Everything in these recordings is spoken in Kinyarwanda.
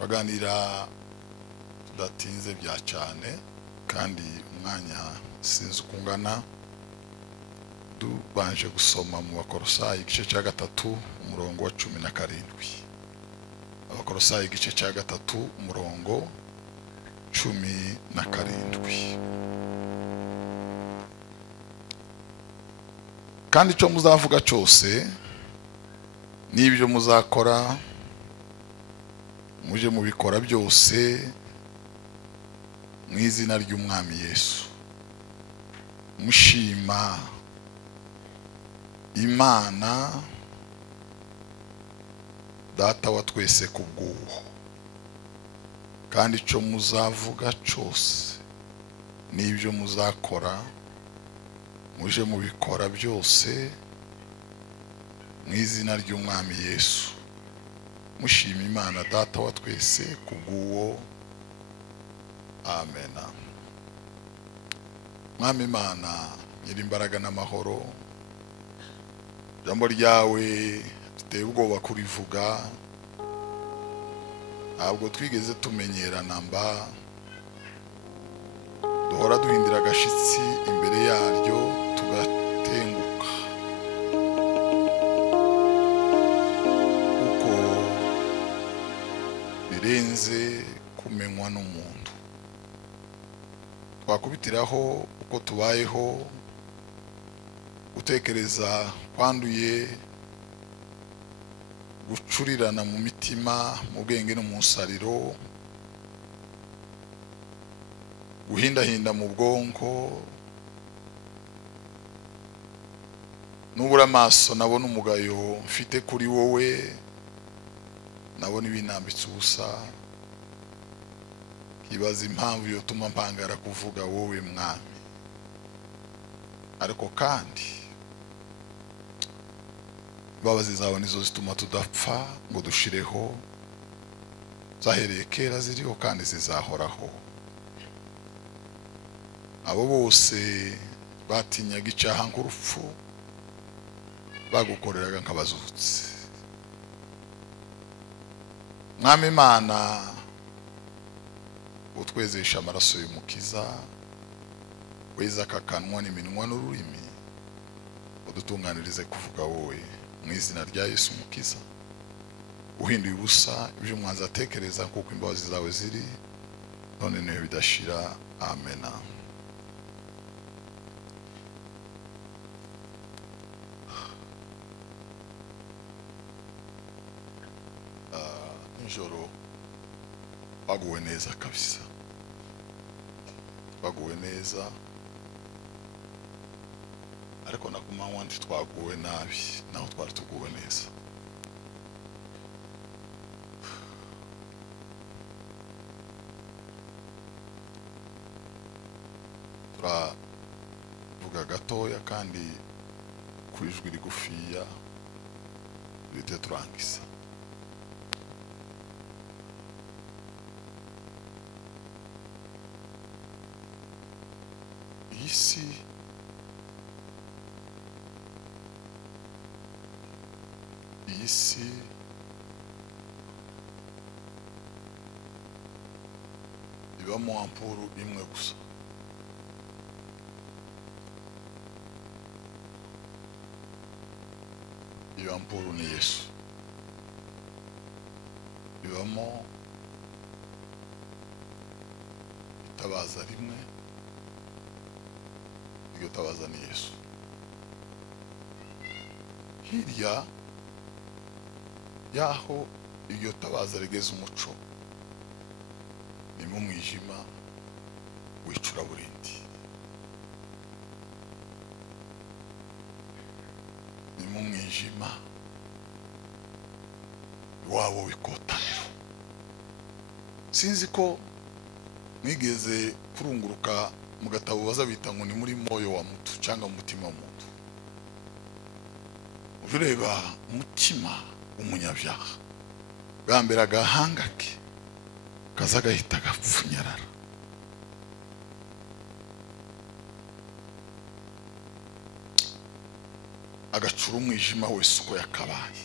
baganira tudatinze bya cyane kandi umwanya sinzi ukungana dubanje gusoma mu Bakolosayi igice cya 3 umurongo wa 17. Abakolosayi igice cya 3 umurongo 17. Kandi cyo muzavuga cyose n'ibyo muzakora muje mubikora byose mu izina ry'Umwami Yesu, mushima Imana Data wa twese kubw'uwo. Kandi cyo muzavuga cyose n'ibyo muzakora muje mubikora byose mu izina ry'Umwami Yesu, mushima Imana Data wa twese kubw'uwo. Amen. Mwami Imana nyirimbaraga n'amahoro, jambo ryawe tuteye ubwoba kurivuga, ntabwo twigeze tumenyerana mba, duhora duhindira agashitsi imbere yaryo tugatenguka uko birenze kumenywa n'umuntu. Twakubitiraho uko tubayeho, gutekereza kwanduye, gucurirana mu mitima, mu bwenge no mu nsariro, guhindahinda mu bwonko, nubura amaso nabona umugayo mfite kuri wowe, nabona ibinambitse ubusa, kibaza impamvu yotuma mpangara kuvuga wowe Mwami. Ariko kandi imbabazi zawe nizo zituma tudapfa ngo dushireho, zahereye kera ziriho kandi zizahoraho. Abo bose batinyaga icyaha nk'urupfu bagukoreraga nk'abazutse. Mwami Imana utwezesha amaraso y'umukiza, weza akakanwa n'iminwa n'ururimi, udutunganirize kuvuga wowe mu izina rya Yesu Mukiza, uhinduye ubusa ibyo umwanzi atekereza kuko imbabazi zawe ziri none niyo bidashira. Amen. Nijoro baguwe neza kabisa, baguwe neza, ariko nakumanywa ndi twaguwe nabi, naho twari tuguwe neza. Turavuga gatoya kandi kwijwi rigufiya bite turangiza. Isi ibamo ampuru imwe gusa, iyo ampuru ni Yesu. Ibamo itabaza rimwe, iryo tabaza ni Yesu. Hirya yaho iryo tabaza rigeze umuco ni mu mwijima wicura burindi, ni mu mwijima wabo wikotaniro. Sinzi ko mwigeze kurunguruka mu gatabo baza bita ngo ni muri moyo wa mutu cyangwa mutima wa muntu. Ureba umutima umunyabyaha bwambera agahanga ke kaza gahita gapfunyarara, agacura umwijima wese uko yakabaye,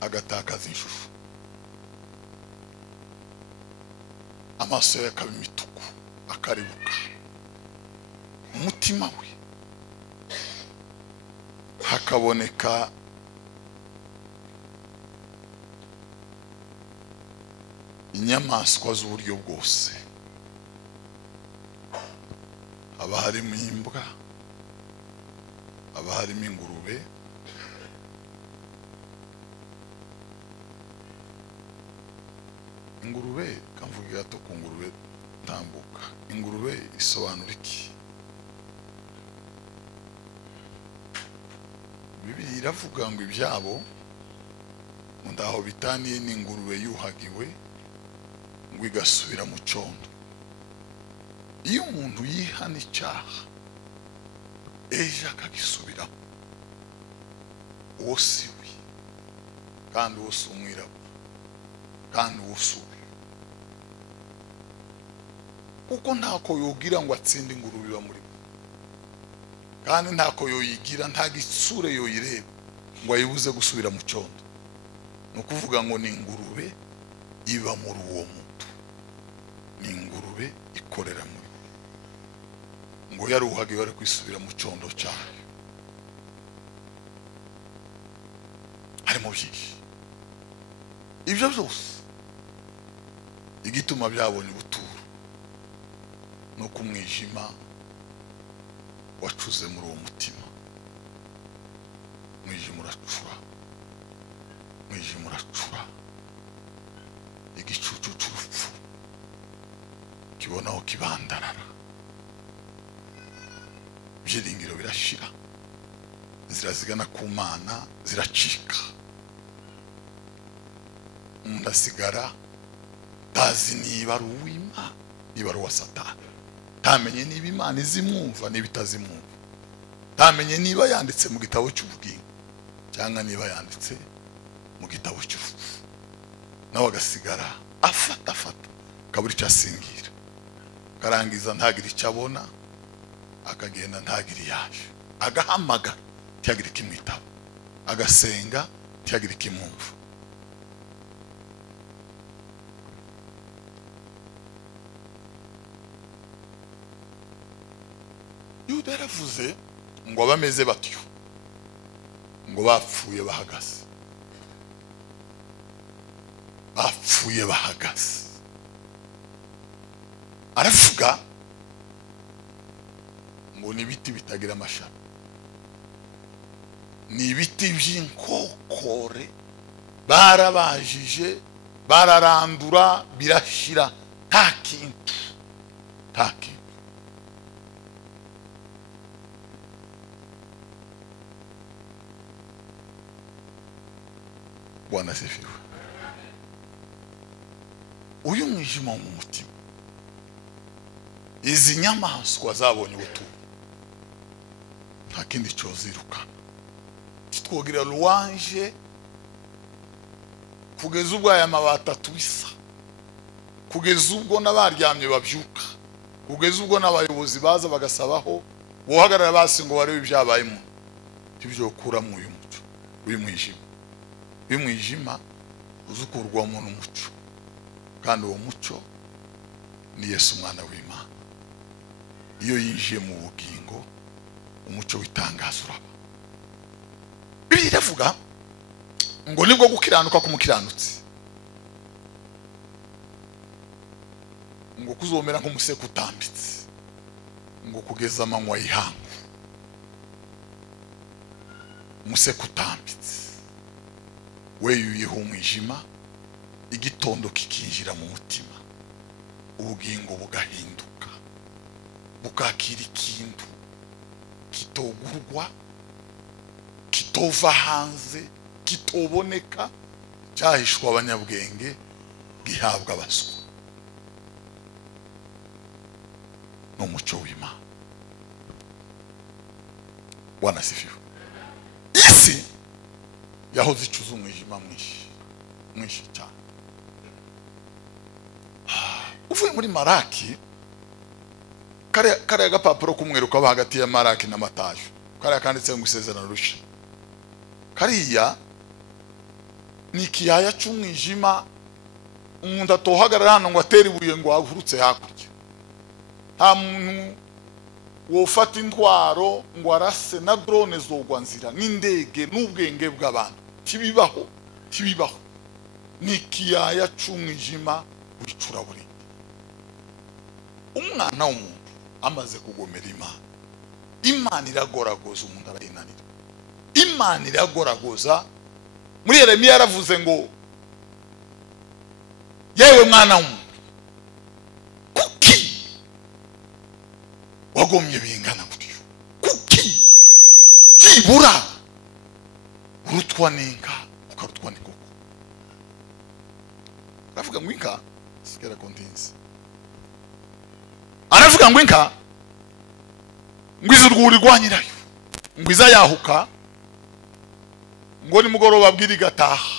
agatakaza inshusho. amaso ye akaba imituku akaribuka umutima we hakaboneka inyamaswa z'uburyo bwose, haba harimo imbwa, haba harimo ingurube, ingurube kamvugira to ku ngurube tambuka. Ingurube isobanura iki? Bibiliya iravuga ngo ibyabo ndaho bitaniye n'ingurube yuhagiwe ngo igasubira mu condo. Iyo umuntu yihana icyaha ejo akagisubiraho, uwo si we kandi uwo si umwirabura kandi uwo si we, kuko ntako yogira ngo atsinde ingurube iba muri kandi ntako yoyigira, nta gitsure yoyireba ngo ayibuze gusubira mu condo. No kuvuga ngo ni ingurube iba muri uwo muntu, ni ingurube ikorera muri ngo yaruhagiwe ari kwisubira mu condo cyayo. Harimo byinshi ibyo byose, igituma byabonye ubuturo no kumwijima wacuze muri uwo mutima. Mwijima uracura, mwijima uracura, igicucu cy'urupfu kibonaho kibandarara, ibyiringiro birashira, inzira zigana ku Mana ziracika, umuntu asigara tazi niba ari uw'Imana niba ari uwa Satani, tamenye niba Imana izimwumva niba itazimwumva, tamenye niba yanditse mu gitabo cy'ubugingo cyangwa niba yanditse mu gitabo cy'urupfu. Nawe agasigara afata kaburi cyasingira, karangiza ntagira icyo abona, akagenda ntagira yaje, agahamagara tiyagira ikimwitaba, agasenga tiyagira ikimwumva. Yuda yaravuze ngo abameze batyo ngo bapfuye bahagaze, bapfuye bahagaze. Aravuga ngo ni ibiti bitagira amashami, ni ibiti by'inkokore, barabajije bararandura birashira, nta kintu, nta kintu. Bwana asifiwe. Uyu mwijima mu mutima, izi nyamaswa zabonye ubuturo, nta kindi cyoziruka. Titwogira louange kugeza ubwo aya mabati atubisa, kugeza ubwo n'abaryamye babyuka, kugeza ubwo n'abayobozi baza bagasabaho bohagarara basi ngo barebe ibyabayemo. Tibyo kura mu uyu muco, uyu mwijima. Uyu mwijima uzukurwa mu n'umuco, kandi uwo muco ni Yesu umwana w'Imana. Iyo yinjiye mu bugingo, umuco witangaza uraba. Bibiliya iravuga ngo nibwo gukiranuka k'umukiranutsi, ngo kuzomera nk'umuseke utambitse, ngo kugeza amanywa y'ihangu. Umuseke utambitse weyuyeho umwijima, igitondo kikinjira mu mutima, ubugingo bugahinduka, bukakira ikintu kitogurwa, kitova hanze, kitoboneka, cyahishwa abanyabwenge, gihabwa abaswa. N'umuco w'Imana. Bwana asifiwe. Isi yahoze icuza umwijima mwinshi cyane. Uvuye muri Maraki, kare agapapuro kumweru kaba hagati ya Maraki na Matayo, kare kanditse ngo isezerano rusha. Kariya ni ikiyaya cy'umwijima umuntu atohagarara hano ngo atere ibuye ngo ahurutse hakurya. Nta muntu wofata intwaro ngo arase na drone zogwa nzira n'indege n'ubwenge bw'abantu. Kibibaho, kibibaho. Nikiyaya c'umwijima wicura buri. Umwana w'umuntu amaze kugomera Imana, Imana iragoragoza umuntu arayinanira. Imana iragoragoza. Muri Yeremiya yaravuze ngo yewe mwana w'umuntu, kuki wagomye bingana gutyo? Kuki byibura urutwa n'inka ukarutwa n'ikoko? Aravuga ngo inka sikera kontinzi, aravuga ngo inka ngo izurwuri rwa nyirayo, ngo izayahuka, ngo ni mugoroba bwiri gataha.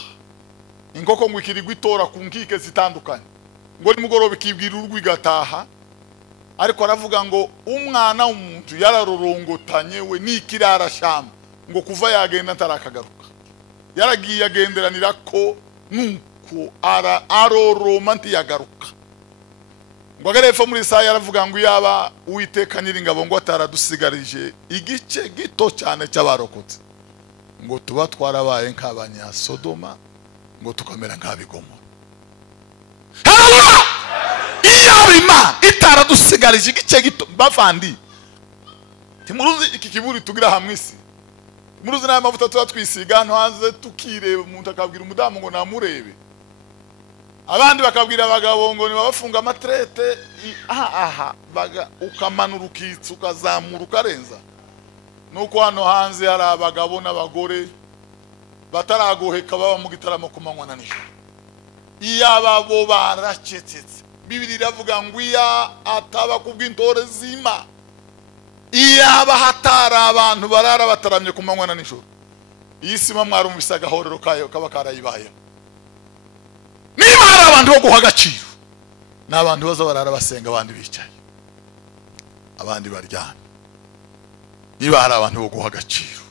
Inkoko ngo ikirigwa itora ku nkike zitandukanye, ngo ni mugoroba ikibwira urwi gataha. Ariko aravuga ngo umwana w'umuntu yararorongotanye we n'ikirara shamba, ngo kuva yagenda ntarakagaruka. Yaragiye agenderanira ko nuko aroroma ntiyagaruka. Ngo agarepfa muri saa yaravuga ngo yaba Uwiteka Nyiringabo ngo ataradusigarije igice gito cyane cy'abarokotse, ngo tuba twarabaye nk'abanya Sodoma, ngo tukamera nk'abigomora. Haleluya! Iyaba Imana itaradusigarije igice gito, bavandi timuruzi iki kiburi tugira hamwe isi. Muruzi na mavuta tuba twisiga hano hanze tukireba, umuntu akabwira umudamu ngo namurebe, abandi bakabwira abagabo ngo nibabafunga amatrete. Baga ukamanura ukitsa ukazamura ukarenza. Nuko hano hanze hari abagabo n'abagore bataragoheka baba mu gitaramo ku manywa na nijoro. Iyaba bo baracecetse, Bibiri iravuga ngo iya ataba kubw'intore zima, iyaba hatari abantu barara bataramye ku manywa na nijoro, iyi sima mwarumvise agahorero kayo kaba karayibaye. Niba hari abantu bo guha agaciro, n'abantu baza barara basenga abandi bicaye, abandi baryamye. Niba hari abantu bo guha agaciro,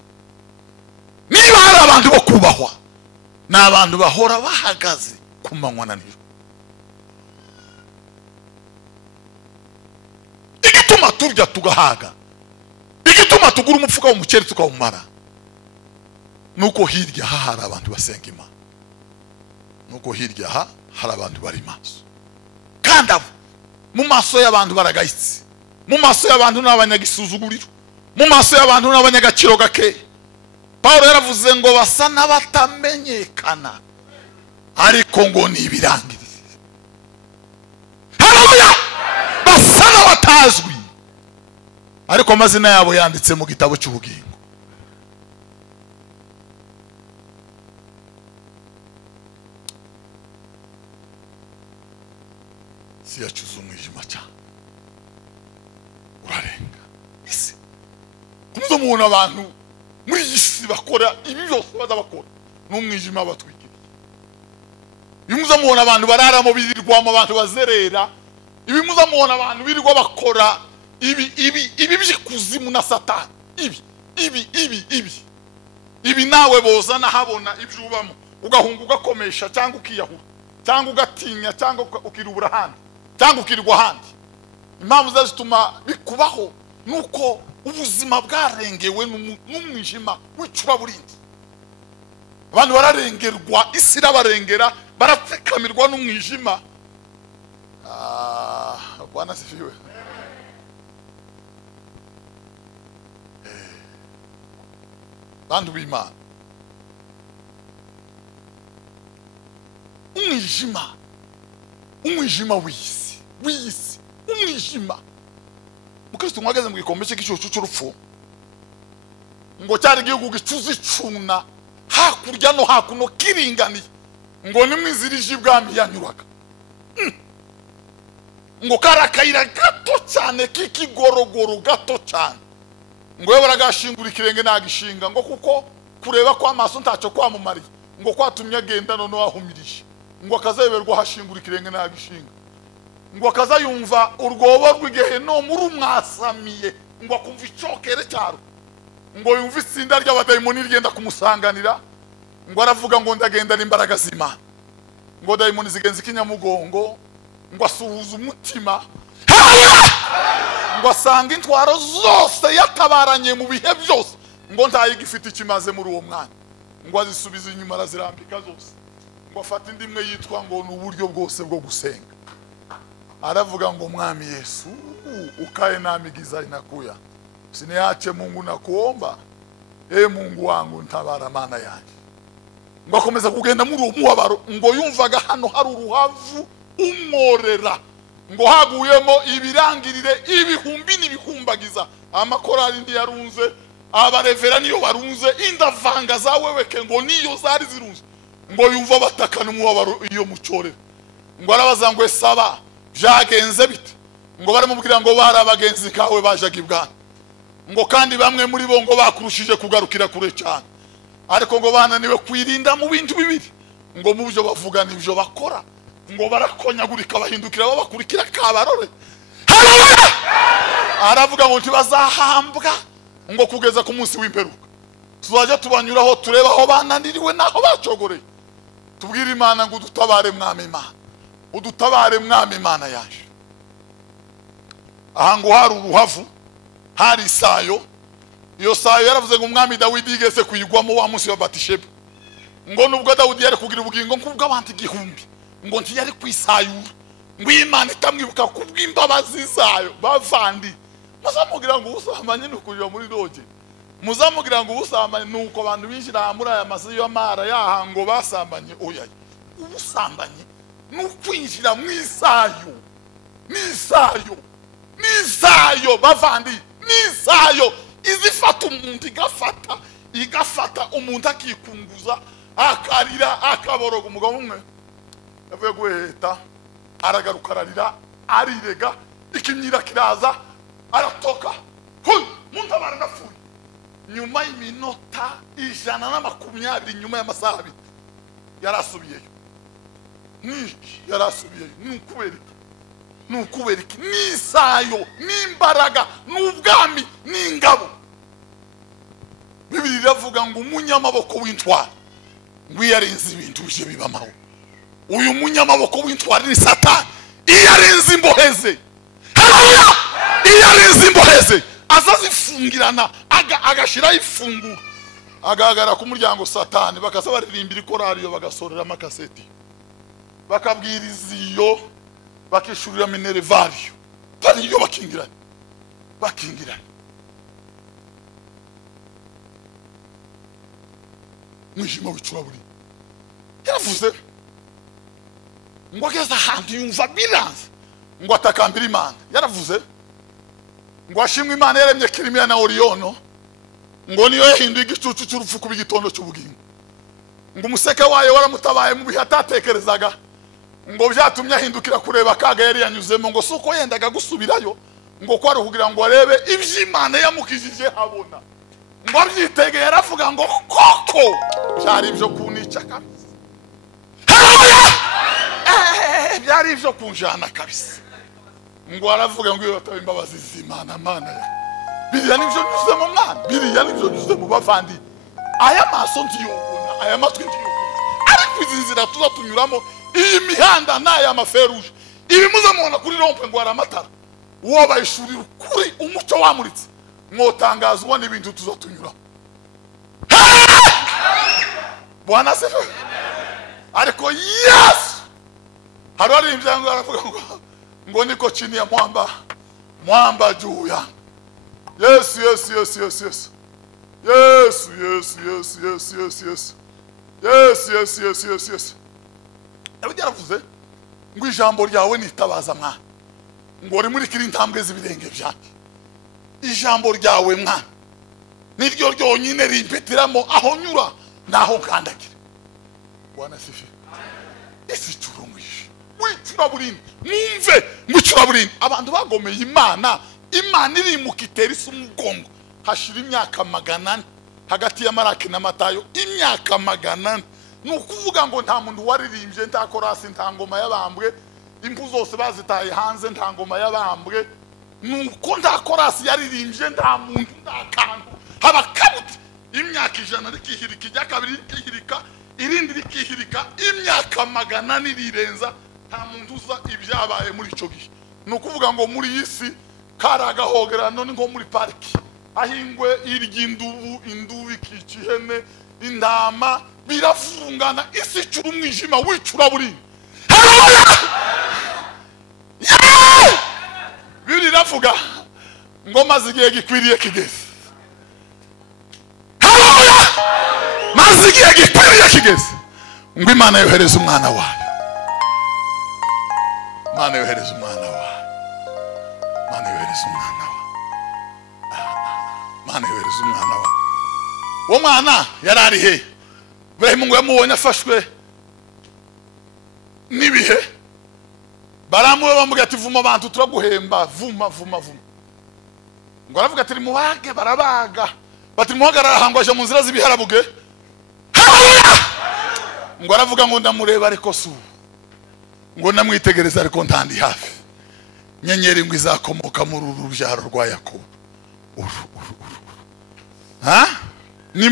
niba hari abantu bo kubahwa, n'abantu bahora bahagaze ku manywa na nijoro. Igituma turya tugahaga, igituma tugura umufuka w'umuceri tukawumara, nuko hirya hari abantu basenga Imana, nuko hirya hari abantu bari maso. Kandi abo mu maso y'abantu baragayitse, mu maso y'abantu n'abanyagisuzuguriro, mu maso y'abantu n'abanyagaciro gake. Paulo yaravuze ngo basa n'abatamenyekana, ariko ngo ni ibirangirire. Haleluya! Basa n'abatazwi, ariko amazina yabo yanditse mu gitabo cy'ubugingo. Si yacuza umwijima cyane, urarenga isi. Kumuzo mubona abantu muri isi bakora ibi byose bazabakora n'umwijima batwikiriye. Bimuza mubona abantu bararamo birirwamo, abantu bazerera. Ibimuza mubona abantu birirwa bakora ibi by'ikuzimu na Satani. Ibi nawe boza nahabona ibyubamo ugahunga ugakomesha, cyangwa ukiyahura, cyangwa ugatinya, cyangwa ukirubura handi, cyangwa ukirwa handi. Impamvu zazituma bikubaho nuko ubuzima bwarengewe n'umwijima wicura burindi. Abantu bararengerwa, isi irabarengera, barapfikamirwa n'umwijima. Bwana sifiwe. Bantu b'Imana, umwijima w'isi, umwijima. Mukristo mwageze mu gikombe cy'igicucu cy'urupfu, ngo cyari igihugu gicuze icuna hakurya no hakuno kiringaniye, ngo nimwizirije ibwami yanyuraga. Ngo karakayira gato cyane k'ikigorogoro gato cyane, ngo yo baragashingura ikirenge nagishinga, ngo kuko kureba kwa maso ntacyo kwamumariye, ngo kwatumye agenda none wahumirije, ngo akazayoberwa hashingura ikirenge nagishinga, ngo akazayumva urwobo rw'igehenomu rumwasamiye, ngo akumva icokere cyaro, ngo yumva itsinda ry'abadayimoni rigenda kumusanganira, ngo aravuga ngo ndagenda n'imbaraga z'Imana. ngo dayimoni zigenza ikinyamugongo ngo asuhuza umutima ngo asanga intwaro zose yatabaranye mu bihe byose ngo ntayigifite ikimaze muri uwo mwanya ngo azisubize inyuma arazirambika zose ngo afata indi imwe yitwa ngo ni uburyo bwose bwo gusenga. Aravuga ngo mwami Yesu ukae nami giza inakuya, usiniache Mungu nakuomba, Mungu wangu ntabara mana yanjye. Ngo akomeza kugenda muri uwo mubabaro ngo yumvaga hano hari uruhavu umorera ngo haguyemo ibirangirire ibihumbi n'ibihumbagiza, amakorali ndi yarunze, abarevera niyo barunze, indavanga zaweweke ngo niyo zari zirunze, ngo yumva batakana umubabaro iyo mucorera. Ngo arabaza ngo esaba byagenze bite? Ngo baramubwira ngo bari abagenzi kawe bajaga ibwana, ngo kandi bamwe muri bo ngo bakurushije kugarukira kure cyane, ariko ngo bananiwe kwirinda mu bintu bibiri, ngo mu byo bavuga n'ibyo bakora, ngo barakonyagurika bahindukira babakurikira kabarore. Haleluya! Aravuga ngo ntibazahambwa ngo kugeza ku munsi w'imperuka. Tuzaje tubanyuraho tureba aho bananiriwe naho bacogoreye, tubwire Imana ngo dutabare mwami Imana, udutabare mwami Imana yaje. Aha ngo hari uruhavu, hari isayo. Iyo sayo yaravuze ngo umwami Dawidi yigeze kuyigwamo wa munsi wa Batisheba, ngo nubwo Dawidi yari kugira ubugingo nk'ubw'abantu igihumbi, ngo ntiyari kwisayura, ngo Imana itamwibuka kubw'imbabazi zayo. Bavandi muzamugira ngo ubusamanye n'ukurira muri roge, muzamugira ngo ubusamanye nuko abantu binjira muri aya mazi y'amara yaha ngo basambanye. Oya, ubusambanye n'ukwinjira mu isayo, nisayo bavandi, nisayo izifata umuntu igafata umuntu akikunguza akarira akaboroga. Umugabo umwe yavuye guheta aragaruka ararira arirega, ikinyira kiraza aratoka, muntabara ndapfuye. Nyuma y'iminota 120 nyuma y'amasaha 2 yarasubiyeyo. Nukubera iki nisayo n'imbaraga n'ubwami n'ingabo. Bibiliya iravuga ngo umunyamaboko w'intwari ngo yarenze ibintu bije bibamaho. Uyu munyamaboko w'intwari ni Satani, iyarenze imboheze. Haleluya! Iyarenze imboheze azazifungirana agashira ifunguro, agagara ku muryango Satani bakaza baririmbira ikorari yo bagasorera amakaseti, bakabwiriza iyo bakishurira minervario bari iyo bakingirana mwijima w'icuraburi. Yaravuze ngo ageze ahantu yumva biranze ngo atakambira Imana. Yaravuze ngo ashimwe Imana yaremye Kirimiya na Oriono, ngo niyo yahinduye igicucu cy'urupfu kuba igitondo cy'ubugingo, ngo umuseke wayo waramutabaye mu bihe atatekerezaga, ngo byatumye ahindukira kureba akaga yari yanyuzemo, ngo suko yendaga gusubirayo, ngo kwari kugira ngo arebe iby'Imana yamukijije habona. Ngo abyitege yaravuga ngo koko byari ibyo kunica kabisa. Byari ibyo kunjana kabisa. Ngo aravuga ngo yatawe imbabazi z'Imana mana ya. Biriya nibyo nyuzemo mwana, biriya nibyo nyuzemo bavandi. Aya maso ndiyobona, aya matwi ndiyobona, ariko izi nzira tuza tunyuramo, iyi mihanda n'aya maferuje, ibi muzamubona kuri rompe ngo aramatara, uwo bayishurira kuri umuco wamuritse, mwotangaza ubona ibintu tuza tunyuramo. Bwana asifiwe. Ariko Yesu harwari imjango aravuga ngo niko chini ya mwamba juu ya. Yesu. Abijya aravuze ngo ijambo ryawe nitabaza mwana, ngo uri muri kiri ntambwe z'ibirenge byanjye. Ijambo ryawe mwana niryo ryonyine rimpetiramo aho nyura naho nkandagira. Bwana asifiwe. Isi curumwishe wicuraburindi mwumve ngicuraburindi. Abantu bagomeye Imana iri mu kiteri s'umugongo hashira imyaka 400 hagati ya Maraki na Matayo, imyaka 400. Nukuvuga ngo nta muntu waririmbye nta korasi nta ngoma y'abambwe, impu zose bazitaye hanze nta ngoma y'abambwe, nuko nta korasi yaririmbye nta muntu nta kantu haba kabuti. Imyaka 100 rikihirika ijya kabiri rikihirika irindi rikihirika imyaka 100 nirirenza nta muntu uza ibyabaye muri ico gihe. Nukuvuga ngo muri yisi karagahogera none ngo muri pariki ahingwe iry'indubu indubu ikicihene indama birafungana isi curu mwijima wicura buri. Biri ravuga ngo mazigiye gikwiriye kigeze. Mazigiye gikwiriye kigeze. Ngo Imana yohereza umwana wayo. Imana yohereza umwana wayo. Imana yohereza umwana wayo. Imana yohereza umwana wayo. Uwo mwana yarari he? Ibrahimu ngo yamubonye afashwe nibihe baramuwe bamuga ati vuma abantu turaguhemba vuma ngo aravuga ati mubage barabaga bati muhagarara hangwaje mu nzira z'ibiharabuge. Ngo aravuga ngo ndamureba ariko su ngo namwitegereza ariko ntandi hafi nyenyeri ngo izakomoka muri urubyaro rwa Yakobo. Ni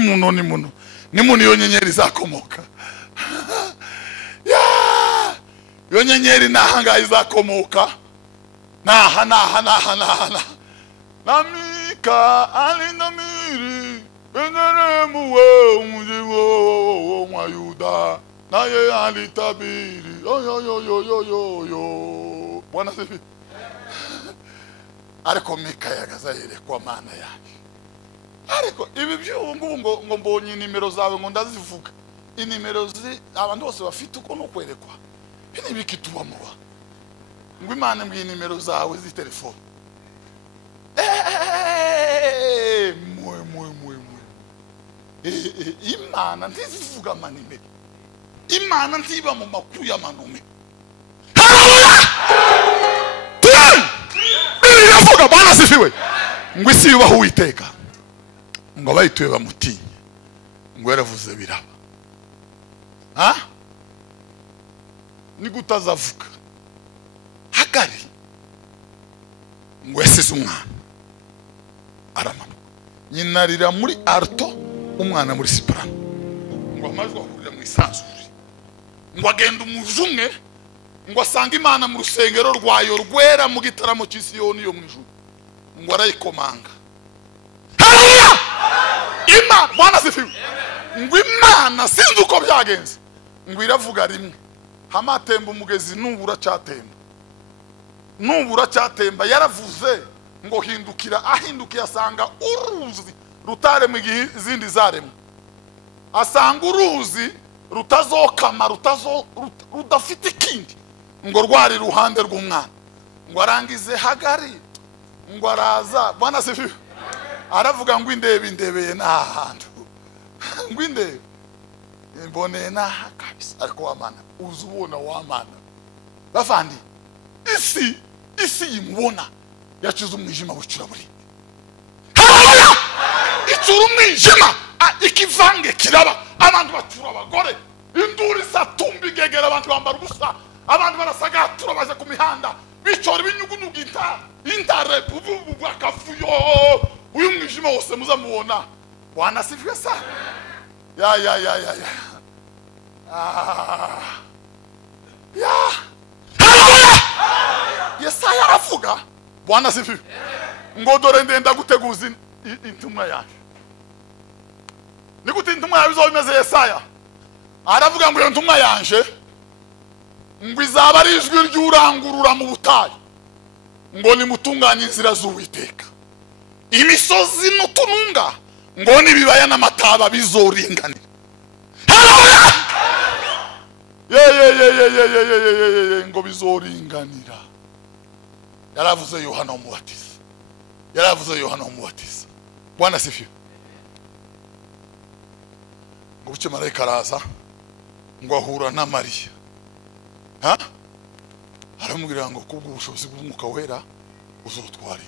muno iyo nyenyeri izakomoka. Yo nyenyeri nahanga izakomoka naha namika alindamiri benderemu we umujiwo wa Yuda naye alitabiri yo Bwana sifi. Ariko Mika yagazayire kwa mana yake. Ariko ibi by'ubu ngo mbonye nimero zawe ngo ndazivuga. Inimero abantu bose bafite uko no kwerekwa. Bini bikituba muba. Ngo Imana mbwiye nimero zawe zi telefone. Imana ntizivuga amanimero. Imana ntiba mu makuru y'amanume. Bini yavuga Bwana sifiwe. Ngo isi yubaho Uwiteka. Ngo bayituye bamutinye. Ngo yaravuze biraba. Ni gutazavuga. Hagari ngo yasize umwana aramanuka. Nyina rira muri alto umwana muri soprano. Ngo amajwi ahurira mu isanzure. Ngo agenda umujumwe ngo asanga Imana mu rusengero rwayo rwera mu gitaramo cy'Isiyoni yo mu ijuru. Ngo arayikomanga. Imana Bwana sifiwe. Ngo Imana sinzi uko byagenze. Ngo iravuga rimwe. Hamatemba umugezi nubura cyatemba yaravuze ngo hindukira ahindukiye asanga uruzi rutare mu izindi zaremwe. Asanga uruzi rutazokama rudafite ikindi ngo rwari ruhande rw'umwana. Ngo arangize Hagari ngo araza Bwana sifiwe. Aravuga ngo indebeye n'ahantu. Ngo indebe mbone na kabisa ariko wamana uzubona wamana bafandi isi yimubona yacize umwijima bucura buri. Haleluya! Icura umwijima ikivange kiraba abantu bacura abagore induri satumbi gegera abantu bambara ubusa abantu barasagatura baje ku mihanda bicora ibinyugunyugu intare bubu bakafuyo uyu mwijima wose muzamubona. Bwana sifiwe sana. Ya. Yesaya aravuga Bwana sifiwe. Ngo dore ndenda guteguza intumwa yaje. Ni gute intumwa yaje bizomeze Yesaya? Aravuga ngo iyo ntumwa yanje ngo izaba ari ijwi ry'urangurura mu butayu. Ngo nimutunganye inzira z'Uwiteka. Imisozi n'utununga ngo nibibaya n'amataba bizoringanira. Haleluya! Ngo bizoringanira. Yaravuze Yohana umubatiza. Bwana sifiwe. Ngo buce marayika araza ngo ahura na Mariya. Aramubwira ngo kubwo ubushobozi bw'Umwuka Wera uzotware.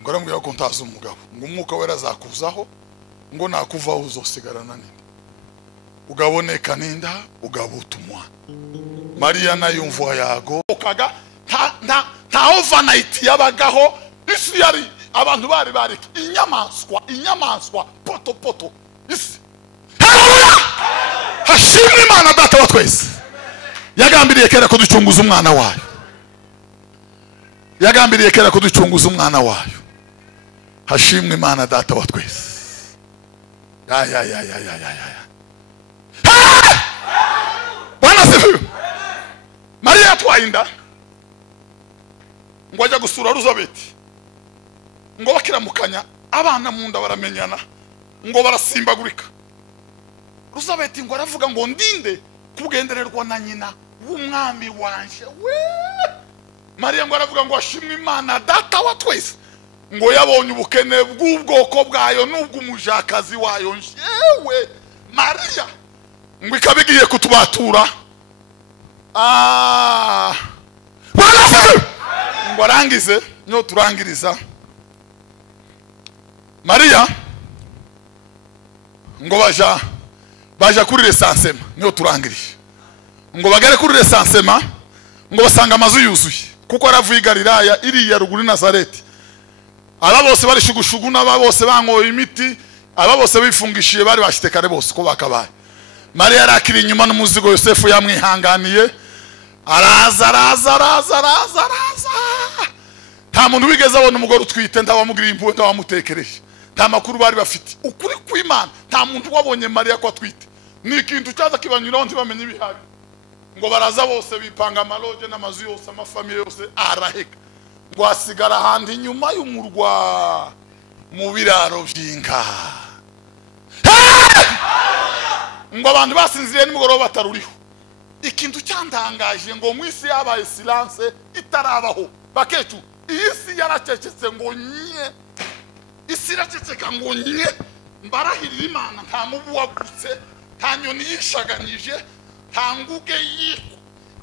Ngo aramubwira ko ntazi umugabo. Ngo Umwuka Wera azakuzaho ngo nakuvaho uzosigarana ninde. Ugaboneka ninda ugabutumwa. Mariya na yumva yago okaga nta overnight yabagaho. Isi yari abantu bari inyamaswa poto isi. Haleluya! hashimwe Imana data wa twese yagambiriye kera ko ducunguza umwana wayo yagambiriye kera ko ducunguza umwana wayo hashimwe Imana data wa twese Bwana sifiwe Maria atwaye inda ngo ajya gusura Elizabeti ngo bakiramukanya abana mu nda baramenyana ngo barasimbagurika Elizabeti ngo aravuga ngo ndinde kugendererwa na nyina w'umwami wanje we Maria ngo aravuga ngo ashimwe Imana data wa twese ngo yabonye ubukene bw'ubwoko bwayo n'ubwo umujakazi wayo yewe Maria ngo ikabigiye kutubatura ngo arangize no turangiriza Maria ngo baja kuri resansema niyo turangirije ngo bagare kuri resansema ngo basanga amazu yuzuye kuko aravuye Galilaya iri ya ruguru Nazareti aba bose bari shugushugu n'aba bose bangoye imiti aba bose bifungishiye bari bashitekare bose ko bakabaye Maria arakiri inyuma n'umuzigo Yosefu yamwihanganiye araza nta muntu wigeze abona umugore utwite ndabamugiriye impuhwe ndabamutekereje nta makuru bari bafite ukuri kw'Imana nta muntu wabonye Maria ko atwite ni ikintu cyaza kibanyuraho ntibamenye ibihabi ngo baraza bose bipanga amaloje n'amazu yose amafamiye yose araheka ngo asigara handi inyuma y'umurwa mu biraro by'inka ngo abantu basinziriye nimugoroba bataruriho ikintu cyandangaje ngo mu isi yabaye silence itarabaho bakecu iyi si yaracecetse ngo nye isi iraceceka ngo nye mbarahirira Imana nta mubu wagutse nta nyoni yishaganije nta nguge yiko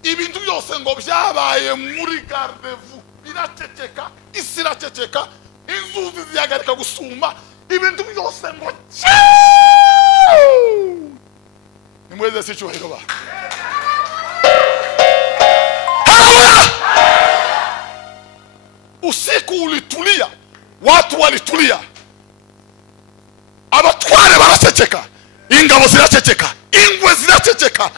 ibintu byose ngo byabaye muri gardevu biraceceka isi iraceceka inzuzi zihagarika gusuma ibintu byose ngo nimweze si cyuhiro ba usiku ulitulia watu walitulia abatware baraceceka ingabo ziraceceka ingwe ziraceceka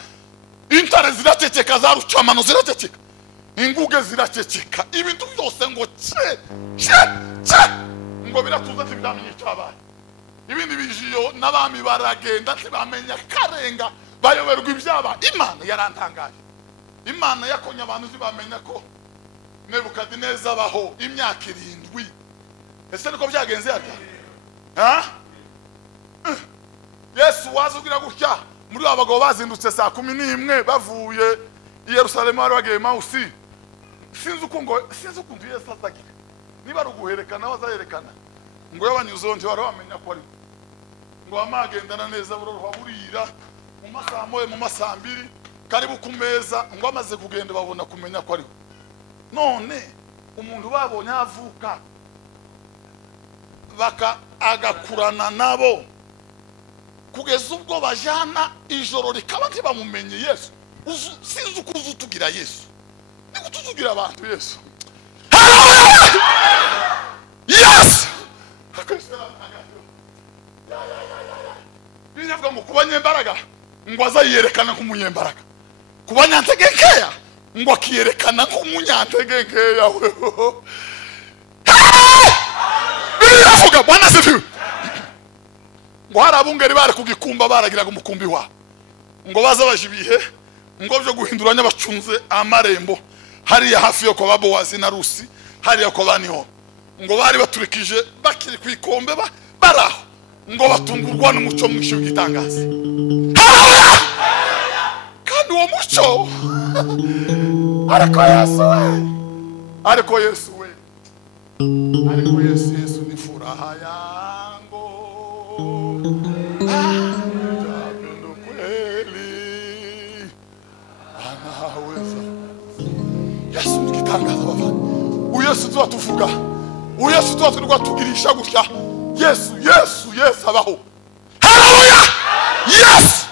intare ziraceceka za rucamano ziraceceka inguge ziraceceka ibintu byose ngo ngo biratuza ntibamenye cyabaye ibindi bijiyo n'abami baragenda ntibamenya karenga bayoberwa ibyaba Imana yarantangaje Imana yakonya abantu zibamenya ko Nebukadineza baho imyaka 7 ese niko byagenze ati Yesu wazugira gutya muri abagabo bazindutse saa 11 bavuye i Yerusalemu ari bagiye Mausi sinzi uko Yesu azagira niba ruguherekana bazayerekana ngo yabanyuzonje barabamenya ko ari ngo amagendana neza buroroha burira mu masaha moye mu masambiri karibu ku meza ngo amaze kugenda babona kumenya ko ari none umuntu babonye avuka baka agakurana nabo kugeza ubwo bajana ijoro rikaba ntibamumenye Yesu sinzi uko uzutugira Yesu ni kutuzugira abantu Yesu Yes Binavuga ngo kubanyembaraga ngo azayerekana nk'umunyembaraga kubanyantegekeya ngo akiyerekana nk'umunyantegekeya weho biravuga Bwana sifiwe ngo harabungeri bari kugikumba baragiraga umukumbi wa ngo bazabaje ibihe ngo byo guhinduranya bacunze amarembo hariya hafi yo kwa Babowazi na Rusi hariya kwa baniho ngo bari baturikije bakiri kwikombe baraho ngo batungurwa n'umuco mwinshi w'igitangaza kandi uwo muco ariko Yesu ni furaha yangu Japendo kweli anaweza Yesu ni gitangaza baba Yesu tuwatuvuga Yesu tuwatuvuga tugirisha gutya Yesu abaho Haleluya Yes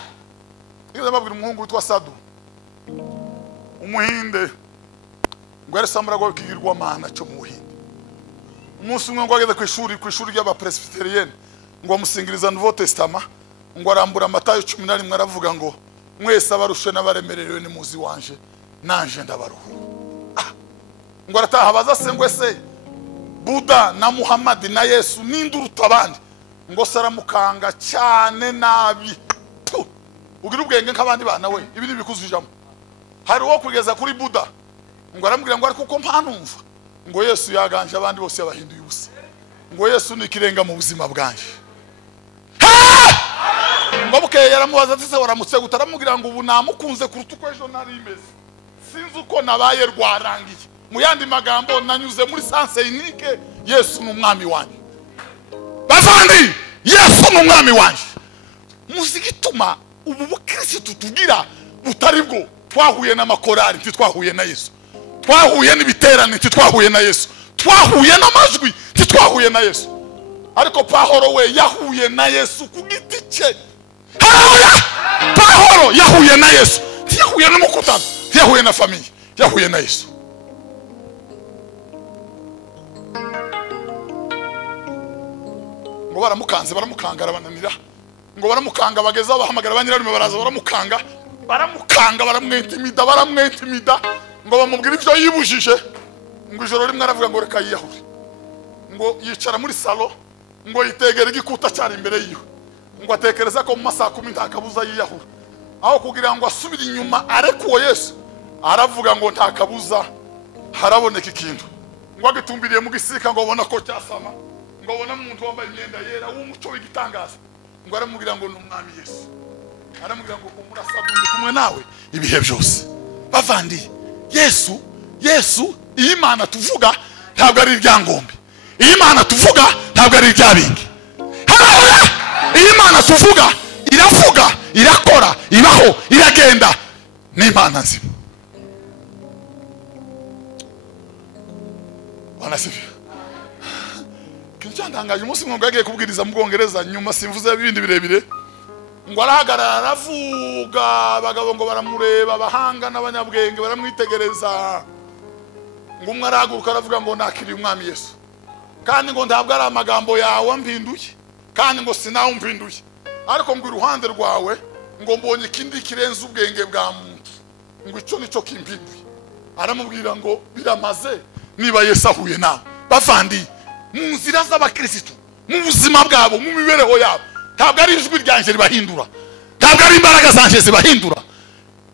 Niba babwira umuhungu witwa Sadu umuhinde ngo arasamura ngo kigirwa mana cyo mu Buhinde umunsi umwe ngo ageze ku ishuri ry'abapresbyterienne ngo amusingiriza Nouveau Testament ngo arambura Matayo 11 aravuga ngo mwese abarushe n'abaremerewe ni muzi wanje nanje ndabaruhura. Ngo arataha baza se ngwe se Buda na Muhammad na Yesu n'induruta abandi ngo saramukanga cyane nabi. Ugira ubwenge nk'abandi bana we ibi nibikuzujamo. Hari wo kugeza kuri Buda ngo aramubwira ngo ariko uko mpanumva ngo Yesu yaganje abandi bose yabahinduye ubusa. Ngo Yesu ni kirenga mu buzima bwanje. Ngo bukeye yaramubaza ati se waramutse gutaramubwira ngo ubu namukunze kuruta uko ejo nari imeze. Sinzi uko nabaye rwarangiye. Mu yandi magambo nanyuze muri sanse unique. Yesu ni umwami wanjye. Bavandi Yesu ni umwami wanjye. Muzigituma ubu bukristo tugira butari bwo twahuye n'amakorari ntitwahuye na Yesu. Twahuye n'ibiterane ntitwahuye na Yesu. Twahuye n'amajwi ntitwahuye na Yesu. Ariko Pahoro we yahuye na Yesu ku giti cye. Haleluya! Pahoro yahuye na Yesu. Yahuye n'umukutano, yahuye na famille, yahuye na Yesu. Ngo baramukanze baramukanga arabananira. Ngo baramukanga bageza bahamagara banyirarume baraza baramukanga baramwentimida ngo bamubwira ivyo yibujije. Ngo ijoro rimwe aravuga ngo reka yiyahure. Ngo yicara muri salo ngo yitegera igikuta cyari imbere yiwe. Ngo atekereza ko mu masaha 10 ntakabuza yiyahura. Aho kugira ngo asubire inyuma arekuwe Yesu aravuga ngo ntakabuza haraboneka ikintu. Ngo agitumbiriye mu gisika ngo abona ko cyasama. Ngo abona umuntu wambaye imyenda yera w'umuco w'igitangaza. Ngo aramubwira ngo ni umwami Yesu. Aramubwira ngo umurasabundi kumwe nawe ibihe byose. Bavandi Yesu Imana tuvuga ntabwo ari iryangombe. Imana tuvuga ntabwo ari iryabingi. Haleluya! Imana tuvuga iravuga, irakora, ibaho, iragenda. Ni Imana nzima. Banasifiwe. Kincandangaje umunsi mwe ngagiye kubwiriza mu Bwongereza nyuma simvuze ibindi birebire. Ngo arahagarara aravuga abagabo ngo baramureba bahanga n'abanyabwenge baramwitegereza. Ngo umwe arahaguruka aravuga ngo nakiriye umwami Yesu. Kandi ngo ntabwo ari amagambo yawe mpinduye. Kandi ngo sinawe mpinduye. Ariko ngo iruhande rwawe ngo mbonye ikindi kirenze ubwenge bwa muntu. Ngo icyo nico kimpinduye. Aramubwira ngo biramaze niba Yesu ahuye nawe. Bavandi mu nzira z'abakristo mu buzima bwabo mu mibereho yabo ntabwo ari ijwi ryanje ribahindura. Ntabwo ari imbaraga zanje zibahindura.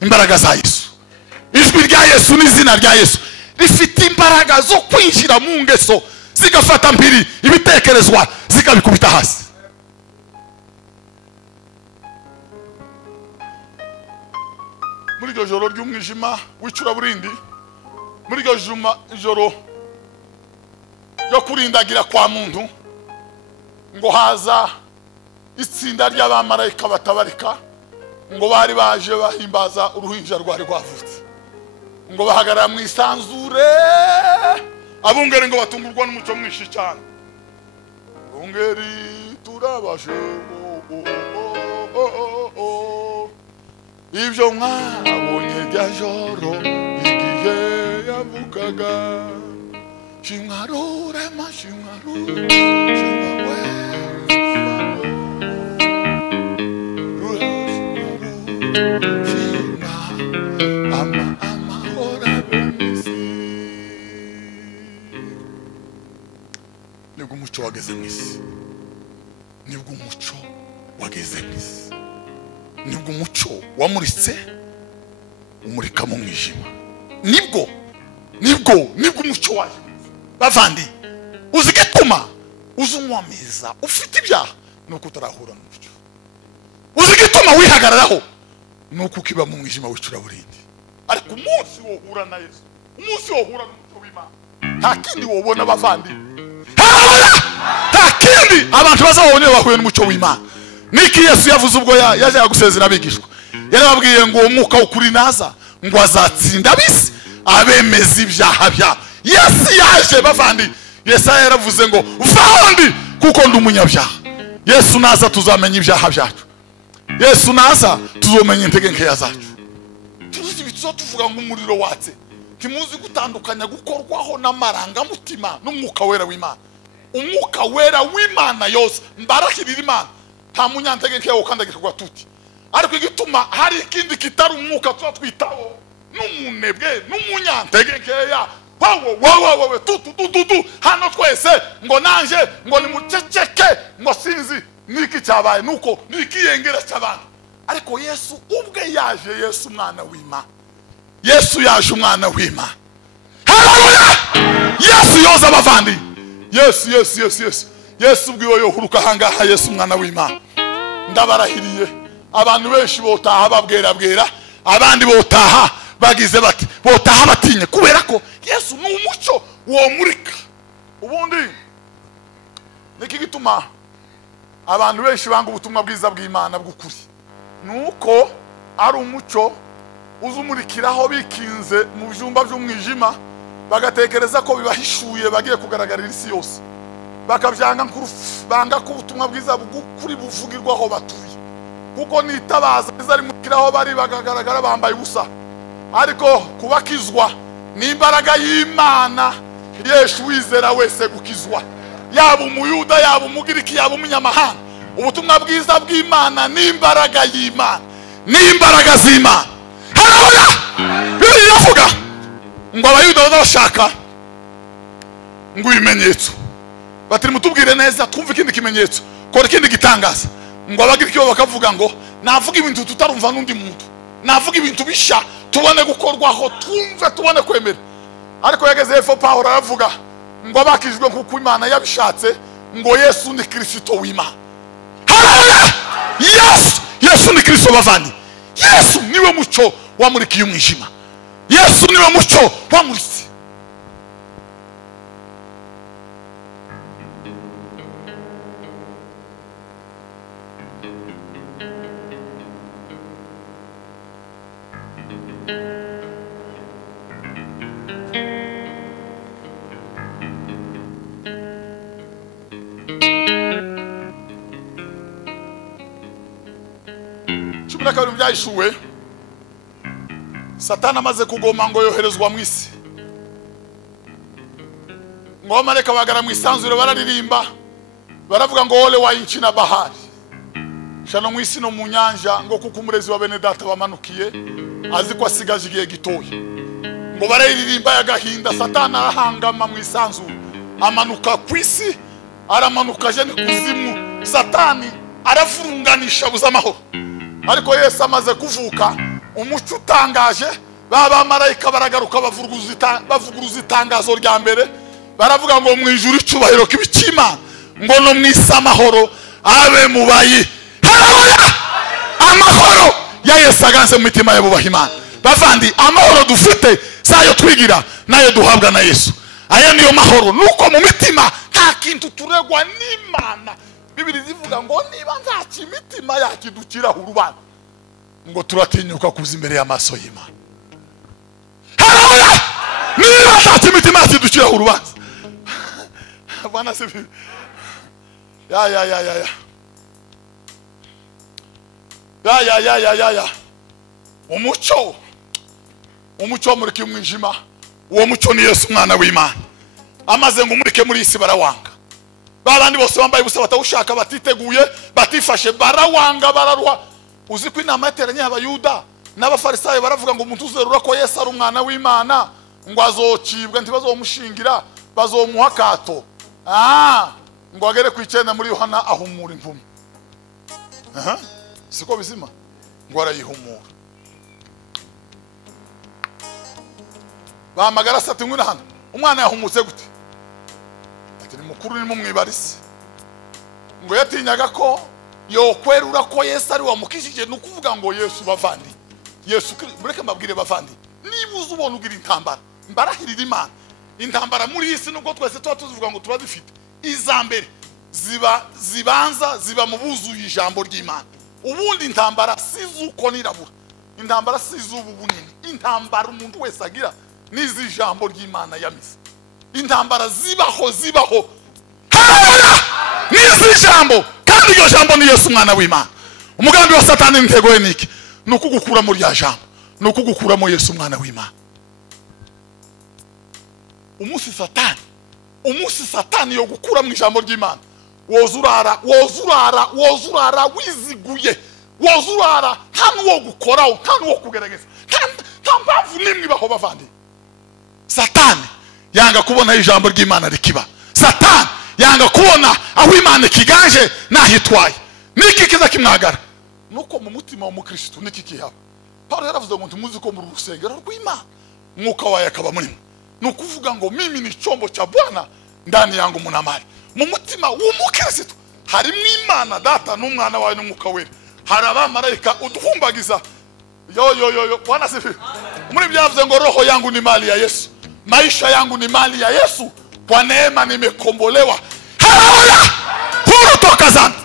Imbaraga za Yesu. Ijwi rya Yesu n'izina rya Yesu rifite imbaraga zo kwinjira mu ngeso zigafata mpiri ibitekerezwa zikabikubita hasi. Muri iryo joro ry'umwijima wicura burindi, muri iryo joro yo kurindagira kwa muntu, ngo haza itsinda ry'abamarayika batabarika, ngo bari baje bahimbaza uruhinja rwari rwavutse. Ngo bahagarara mu isanzure, abungeri ngo batungurwa n'umucyo mwinshi cyane. Abungeri turabashe ibyo mwabonye rya joro igihe yavugaga. Shimwarure mashimwarure shimwawe shimwa ama ora bemisi. Nibwo umucyo wageze mwisi. Nibwo umucyo wageze mwisi. Nibwo umucyo wamuritse umurika mu mwijima. Nibwo umucyo waje. Bavandi uzigituma uzumwamiza ufite ibyaha nuko utarahura n'umucyo. Uzigituma wihagararaho nuko ukiba mu mwijima wicura burindi. Ariko umunsi wohura na Yesu, umunsi wohura n'umucyo w'Imana, nta kindi wobona bavandi. Nta kindi abantu bazabone bahuye n'umucyo w'Imana. Niki Yesu yavuze ubwo yaje gusezera abigishwa. Yarababwiye ngo umwuka ukuri naza ngo azatsinda bisi abemeza ibyaha bya. Yesu yaje bavandi. Yesu yaravuze ngo vandi kuko ndi umunyabyaha. Yesu naza tuzamenya ibyaha byacu. Yesu naza tuzomenya intege nke zacu. Tuzi bitso tuvuga ngo umuriro watse. Kimuzi gutandukanya gukorwaho n'amaranga mutima n'umwuka wera w'Imana. Umwuka wera w'Imana yose mbarakirira Imana. Nta munyantege nke ukandagira kwa tuti. ariko igituma hari ikindi kitari umwuka tuba twitaho n'umunebwe n'umunyantege nkeya wowe tu hano twese ngo nanje ngo nimuceceke ngo sinzi niki cyabaye nuko nikiyengera cy'abantu. Ariko Yesu ubwe yaje, Yesu umwana w'Imana, Yesu yaje umwana w'Imana. Haleluya! Yesu yoza abavandi, Yesu ubwiwe yohuruka hangaha, Yesu umwana w'Imana. Ndabarahiriye abantu benshi botaha babwera abandi botaha bagize bati botaha batinye kubera ko Yesu ni umucyo wo murika. Ubundi niki gituma abantu benshi banga ubutumwa bwiza bw'Imana bw'ukuri, nuko ari umucyo uzumurikiraho bikinze mu bijumba by'umwijima, bagatekereza ko bibahishuye bagiye kugaragarira isi yose, bakabyanga banga ko ubutumwa bwiza bw'ukuri buvugirwaho batuye, kuko nitabaza zari mukiraho bari bagagaragara bambaye ubusa. Ariko kubakizwa ni imbaraga y'Imana. Yesu wizera wese gukizwa, yaba umuyuda yaba umugiriki yaba umunyamahanga. Ubutumwa bwiza bw'Imana ni imbaraga y'Imana, ni imbaraga z'Imana. Haleluya! Bibiri yavuga ngo abayuda bashaka ngo ibimenyetso, bati mutubwire neza twumve ikindi kimenyetso, kora ikindi gitangaza. Ngo abagiriki bakavuga ngo navuga ibintu tutarumva n'undi muntu, navuga ibintu bisha tubone gukorwaho, twumve tubone kwemera. Ariko yageze hepfo Pawulo aravuga ngo bakijwe kuko Imana yabishatse, ngo Yesu ni Kristo w'Imana. Haleluya! Yesu ni Kristo bavandi. Yesu niwe mucyo wamurikiye umwijima, Yesu niwe mucyo wamuritse. Kabiri byayishuwe, Satani amaze kugoma ngo yoherezwa mu isi, ngo amareka bagara mu isanzure bararirimba baravuga ngo ole wa inchi na bahari shano mu isi no mu nyanja, ngo kuko umurezi wa bene data bamanukiye azi ko asigaje igihe gitoya, ngo bararirimba yagahinda. Satani arahangama mu isanzure amanuka ku isi, aramanuka je ni kuzimu, Satani arafurunganisha buzamahoro. Ariko Yesu amaze kuvuka, umucyo utangaje, baba marayika baragaruka bavuguruza itangazo rya mbere, baravuga ngo mu ijuru icubahiro k'ibikima, ngo no mu isi amahoro abe mubayi. Haleluya! Amahoro ya Yesu aganze mu mitima y'abubaha Imana. Bavandi, amahoro dufite sayo twigira nayo duhabwa na Yesu. Aya niyo mahoro, nuko mu mitima nta kintu turegwa n'Imana. Bibiri zivuga ngo niba nzaci imitima yakidukira urubana, ngo turatinyuka kuza imbere y'amaso y'Imana. Haleluya! Niba nzaci imitima yakidukira urubana, Bwana sifi. Ya umucyo murikiye umwijima, uwo mucyo ni Yesu umwana w'Imana. Amaze ngo umurike muri isi barawanga, babandi bose bambaye ubusa batawushaka batiteguye batifashe barawanga bararuha. Uzi ko inama yateranye abayuda n'abafarisayo baravuga ngo umuntu uzerura ko Yesu ari umwana w'Imana ngo azocibwa ntibazomushingira bazomuha kato. Ngo agere ku 9 muri Yohana ahumura impumi. Siko bizima ngo arayihumura. Bahamagara Sati ngwino hano, umwana yahumutse gute? Ati ni mukuru ni mumwibarisi. Ngo yatinyaga ko yokwerura ko Yesu ari wamukishije, nukuvuga ngo Yesu bavandi, Yesu mureke mbabwire bavandi, nibuze ubona ugira intambara mbarahirira Imana. Intambara muri isi nubwo twese tuvuga ngo turazifite, izambere zibanza mu buzuye ijambo ry'Imana. Ubundi intambara sizuko nirabura, intambara sizubu bunini, intambara umuntu wese agira nizi ijambo ry'Imana yamize. Intambara zibaho Haleluya! Nizi ijambo, kandi iryo jambo ni Yesu umwana w'Imana. Umugambi wa Satani n'intego ye niki? Nukugukura muri ya jambo, nukugukura mu Yesu umwana w'Imana. Umusi Satani yo gukura mu ijambo ry'Imana, wozurara wiziguye wazurara nta nuwo gukoraho nta nuwo kugerageza nta mpamvu nimwe baho bavandi. Satani yanga kubona ijambo ry'Imana rikiba. Satani yanga kubona aho Imana ikiganje nahitwaye. Niki kiza kimwagara nuko mu mutima wa Mukristo niki kihaba. Paulo yaravuze ngo ntimuzi ko mu rusengero rw'Imana mwuka wayo akaba murimo. Nukuvuga ngo mimi ni chombo cha Bwana ndani yangu muna mali. Mu mutima w'Umukristo harimo Imana Data n'Umwana wayo n'Umwuka wera. Hari abamarayika uduhumbagiza. Yo Bwana sifi. Muri byavuze ngo roho yangu ni mali ya Yesu. Maisha yangu ni mali ya Yesu. Kwa neema nimekombolewa. Haleluya! Huru toka zambi.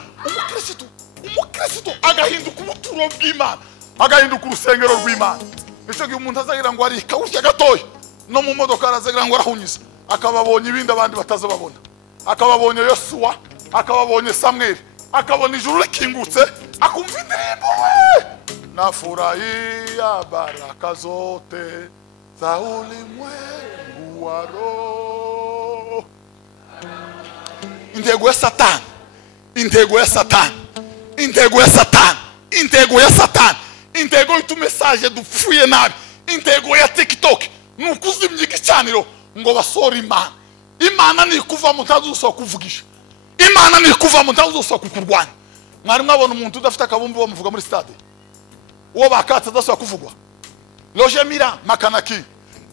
Umukristo agahinduka ubuturo bw'Imana. Agahinduka urusengero rw'Imana. Nico gihe umuntu azagira ngo ari kawusya gatoya no mu modoka arazagira ngo arahunyiza. Akababonye ibindi abandi batazababona. Akababonye Yosuwa, akababonye Samuel, akabona ijuru rikingutse, akumva indirimbo we. Nafurahia baraka zote za ulimwengu wa roho. Intego ya Satani. Intego ya Satani. Intego ya Satani. Intego ya Satani. Intego itu message dupfuye nabi. Intego ya TikTok nukuzimya igicaniro ngo basore Imana. Imana ni kuva mutazuso kuvugisha. Imana ni kuva mutazuso kukurwanya. Mwari mwabona umuntu udafite akabumbi bamuvuga muri stade. Uwo bakatse daso kuvugwa. Loje Mira Makanaki.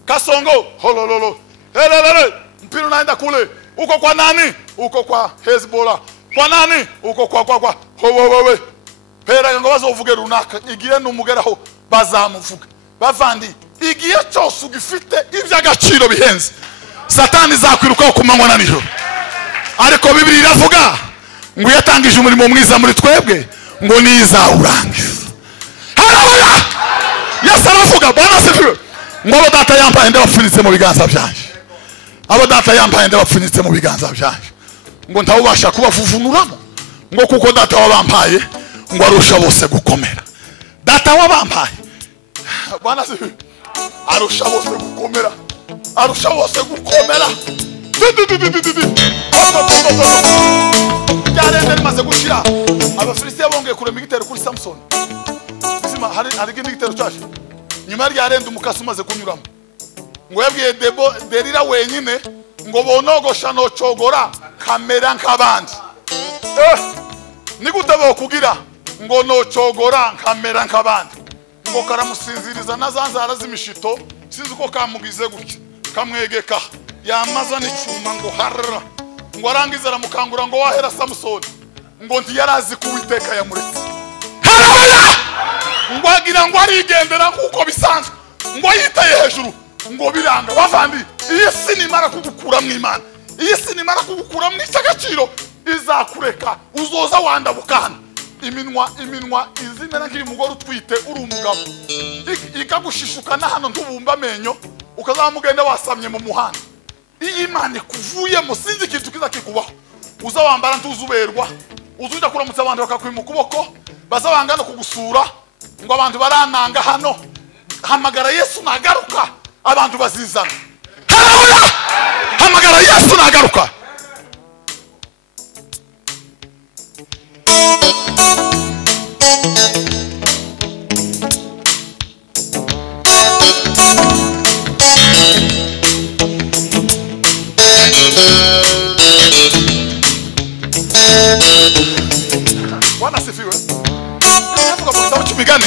Kasongo holololo. Helelele mpira naenda kule. Uko kwa nani? Uko kwa Hezbollah. Kwa nani? Uko kwa howewe. Pera ngo bazovuge runaka igiye numugeraho bazamuvuga. Bavandi igiye cyose ugifite ivy'agaciro bihenze. Satani zakwirukaho kumanywa na nijoro. Ariko Bibiliya iravuga ngo yatangije umurimo mwiza muri twebwe ngo nizawurangiza. Haleluya! Yesu aravuga Bwana sifiwe. Ngo abo Data yampaye ndabapfunitse mu biganza byanje. Abo Data yampaye ndabapfunitse mu biganza byanje. Ngo ntawubasha kubavuvunuramo. Ngo kuko Data wabampaye ngo arusha bose gukomera. Data wabampaye Bwana sifiwe. Arusha bose gukomera. Arusha bose gukomera. Yarende rimaze gushira. Abafilistiya bongeye kurema igitero kuri Samson. Bizima hari igitero cyaje. Nyuma yarende umukasi umaze kunyuramo. Ngo yabwiye Delila wenyine ngo bonogosha no cogora kamera nk'abandi. Nigute bokugira ngo no cogora kamera nk'abandi. Ngo karamusinziriza nazanzara z'imishito sinzi uko kamugize gutya. Kamwegeka yamaza n'icuma ngo harra ngo arangiza aramukangura ngo wahera Samson ngo ntiyarazi kuwiteka yamuretse. Haleluya! Ngo agira ngo arigendera kuko bisanzwe ngo yitaye hejuru ngo biranga. Bavandi iyi sinimara kugukura mu Imana, iyi sinimara kugukura mu cyagaciro izakureka uzoza wanda bukana. Iminwa izimera nk'imugore utwite uri umugabo ikagushishuka na hano ntubumba amenyo ukazamugenda wasamye mu muhanda. Iyi Imana kuvuye musinzi kintu kiza kikubaho uzawambara ntuzuberwa uzuja kuramutsa abantu bakakwima ukuboko bazabangana kugusura ngo abantu barananga hano. Hamagara Yesu nagaruka abantu bazizana. Haleluya! Hamagara Yesu nagaruka. Bwana sifiwe. Navuga kwa kitabu cy'Imigani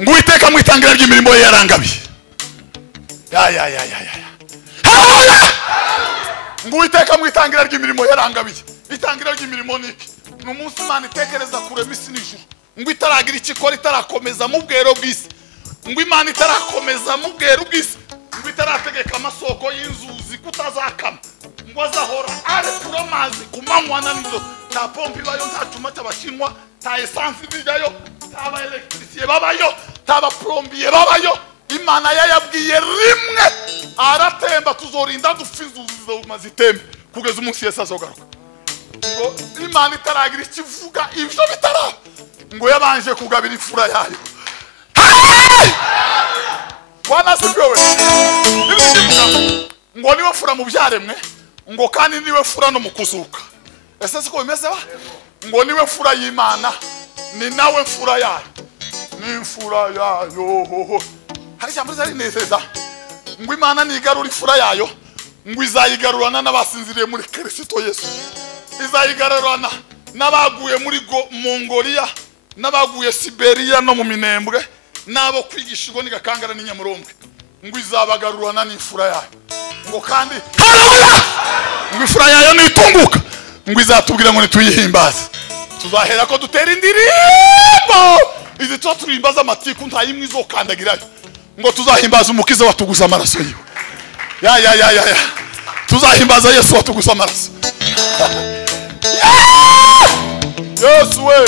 ngo Uwiteka mwitangira ry'imirimo ye yarangabiye. Ya. Haleluya! Ngo Uwiteka mwitangira ry'imirimo yarangabiye. Itangira ry'imirimo niki? N'umunsi Imana itekereza kurema isi n'ijuru. Ngo itaragira ikikora itarakomeza mu bwero bw'isi. Ngo Imana itarakomeza mu bwero bw'isi. Ngo itarategeka amasoko y'inzuzi kutazakama. Ngo azahora ari kuri amazi kumanywa na nijoro. Ta pompe bayo nta cuma cy'abashinwa, ta essence bijyayo, ta ba electricité babayo, ta ba plombier babayo. Imana yayabwiye rimwe aratemba tuzorinda dufinzuzi zo mazitembe kugeza umunsi Yesu azogaruka. Ngo Imana itaragira ikivuga ivyo bitara ngo yabanje kugabira ifura yayo. Bwana sifiwe. Ngo niwe fura mu byaremwe ngo kandi niwe fura no mukuzuka. Ese siko bimeze ba? Ngo niwe fura y'Imana ni nawe mfura yayo, ni mfura yayo. Hari ijambo rizarinezeza ngo Imana nigarura ifura yayo, ngo izayigarurana n'abasinziriye muri Kristo Yesu, izayigarurana n'abaguye muri Mongolia, n'abaguye Siberia no mu Minembwe, n'abo kwigishirwa n'igakangara n'inyamurombwe, ngo izabagarurana n'ifura yayo. Ngo kandi haleluya, ngo ifura yayo nitunguka, ngo izatubwira ngo nituyihimbaze. Tuzahera ko dutera indirimbo izi turimbaza amatiku nta yimwe izokandagirayo, ngo tuzahimbaza umukiza watuguza amaraso yiwe. Ya tuzahimbaza Yesu watuguza amaraso. Yesu we.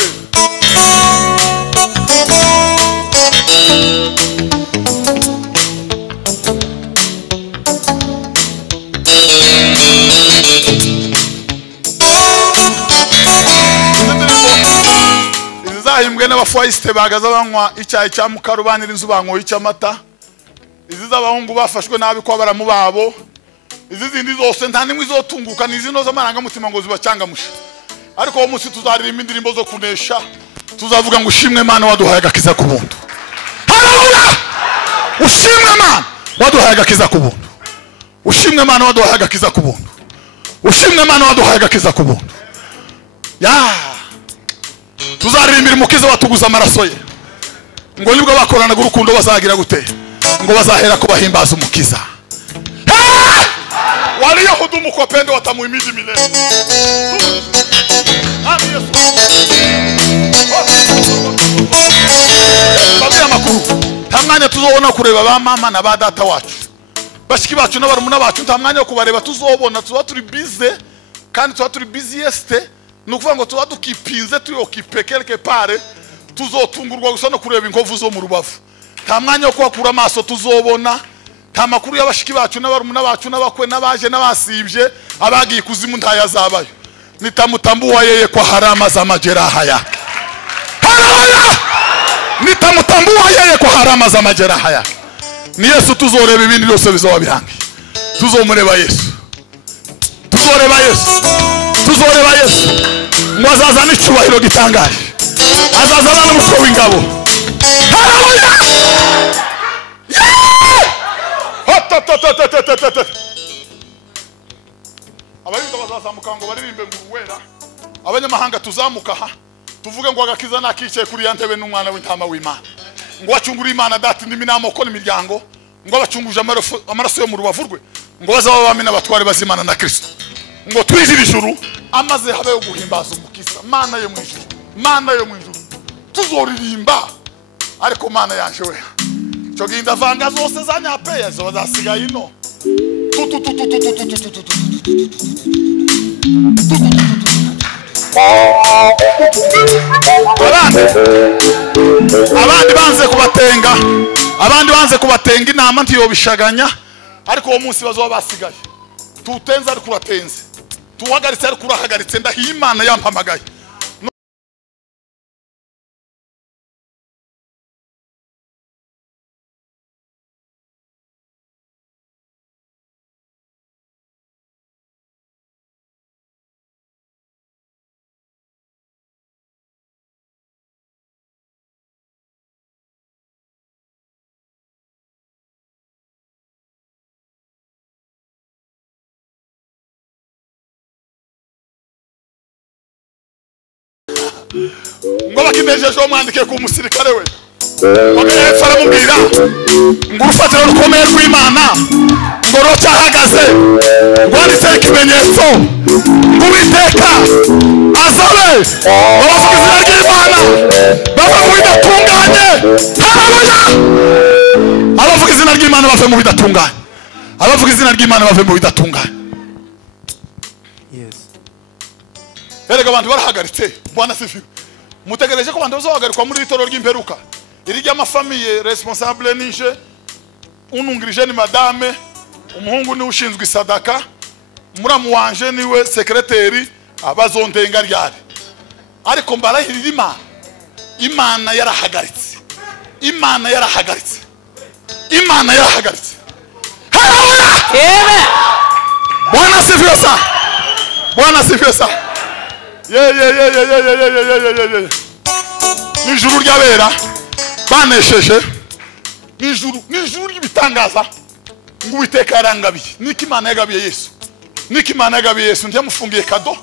Izizahimbwe n'abafuayiste bagaza banywa icyayi cya mukarubanira inzu banyoye icyamata. Izi z'abahungu bafashwe nabi kwa baramu babo. Izi zindi zose nta nimwe izotunguka, ni zino z'amaranga mutima ngo zibacyangamusha. Ariko uwo munsi tuzaririmba indirimbo zo kunesha, tuzavuga ngo ushimwe Mana waduhaye agakiza ku buntu. Haleluya! Ushimwe Mana waduhaye agakiza ku buntu. Ushimwe Mana waduhaye agakiza ku buntu. Ushimwe Mana waduhaye agakiza ku buntu. Tuzaririmbira umukiza watuguza amaraso ye, ngo nibwo bakoranaga urukundo bazagira gute, ngo bazahera ko bahimbaza umukiza. Waliyahudu mukopendo watamuhimidi milele. Amen Yesu. Babia makuru. Tamwanya tuzobona kureba ba mama na ba data wacu, bashiki bacu n'abarumuna bacu, tamwanya yo kubareba tuzobona, tuba turi busy kandi tuba turi busiest. Nukuvuga ngo tuba dukipinze turi okipe quelque part, tuzotungurwa gusa no kureba inkovu zo mu rubavu. Tamwanya yo kwakura amaso tuzobona, ta makuru y'abashiki bacu n'abarumuna bacu n'abakwe n'abaje n'abasibye abagiye kuzimu ntayazabayo. Nitamutambuwa yeye kwa harama za majeraha yake. Haleluya! Nitamutambuwa yeye kwa harama za majeraha yake. Ni Yesu tuzoreba ibindi byose bizoba birangi. Tuzomureba Yesu. Tuzoreba Yesu. Tuzoreba Yesu. Mwazaza n'icyubahiro gitangaje. Azazana n'umutwe w'ingabo. Haleluya! Abayuda bazazamuka ngo baririmbe ngo wera, abanyamahanga tuzamuka aha tuvuge ngo agakiza nakicaye kuri ya ntebe n'umwana w'intama w'Imana, ngo acungura Imana data ndimi n'amoko n'imiryango, ngo abacunguje amaraso yo mu rubavu rwe, ngo bazaba bamina abatware bazimana na Kristo, ngo twizire ijuru amaze habeho guhimbaza umukiza. Mana yo mu ijuru, Mana yo mu ijuru, tuzoririmba. Ariko Mana yanje we, cyo ginda vanga zose za nyapeya zo bazasigaye ino. Abandi banze kubatenga inama ntiyobishaganya, ariko uwo munsi bazoba basigaye. Tutenza ari kuratenze, tuwagaritse ari kurahagaritse, ndahiye Imana yampamagaye. Ngo bakinejeje umwandike ku musirikare we, bagahetse aramubwira ngo urufatiro rukomeye rw'Imana ngo rucyahagaze, ngo wanditse ikimenyetso ngo Uwiteka azabe abavuga izina ry'Imana bava mu bidatunganye. Haleluya! Abavuga izina ry'Imana bava mu bidatunganye, abavuga izina ry'Imana bava mu bidatunganye. Yes. Erega abantu barahagaritse, Bwana sifiwe. Mutegereje ko abantu bazohagarikwa muri itoro ry'imperuka. Iri ry'amafamiye responsable nije, unungirije ni madame, umuhungu ni ushinzwe isadaka, muramu wanje niwe sekreteri, abazondenga ryari. Ariko mbarahirira Imana yarahagaritse. Imana yarahagaritse. Imana yarahagaritse. Haleluya! Amen. Bwana sifiwe sana. Bwana sifiwe sana. Yeah. n'ijuru ry'abera banesheje, n'ijuru ry'ibitangaza ngo Uwiteka yarangabiye. Niki Imana yagabiye Yesu, niki Imana yagabiye Yesu. Ntiyamufungiye kado,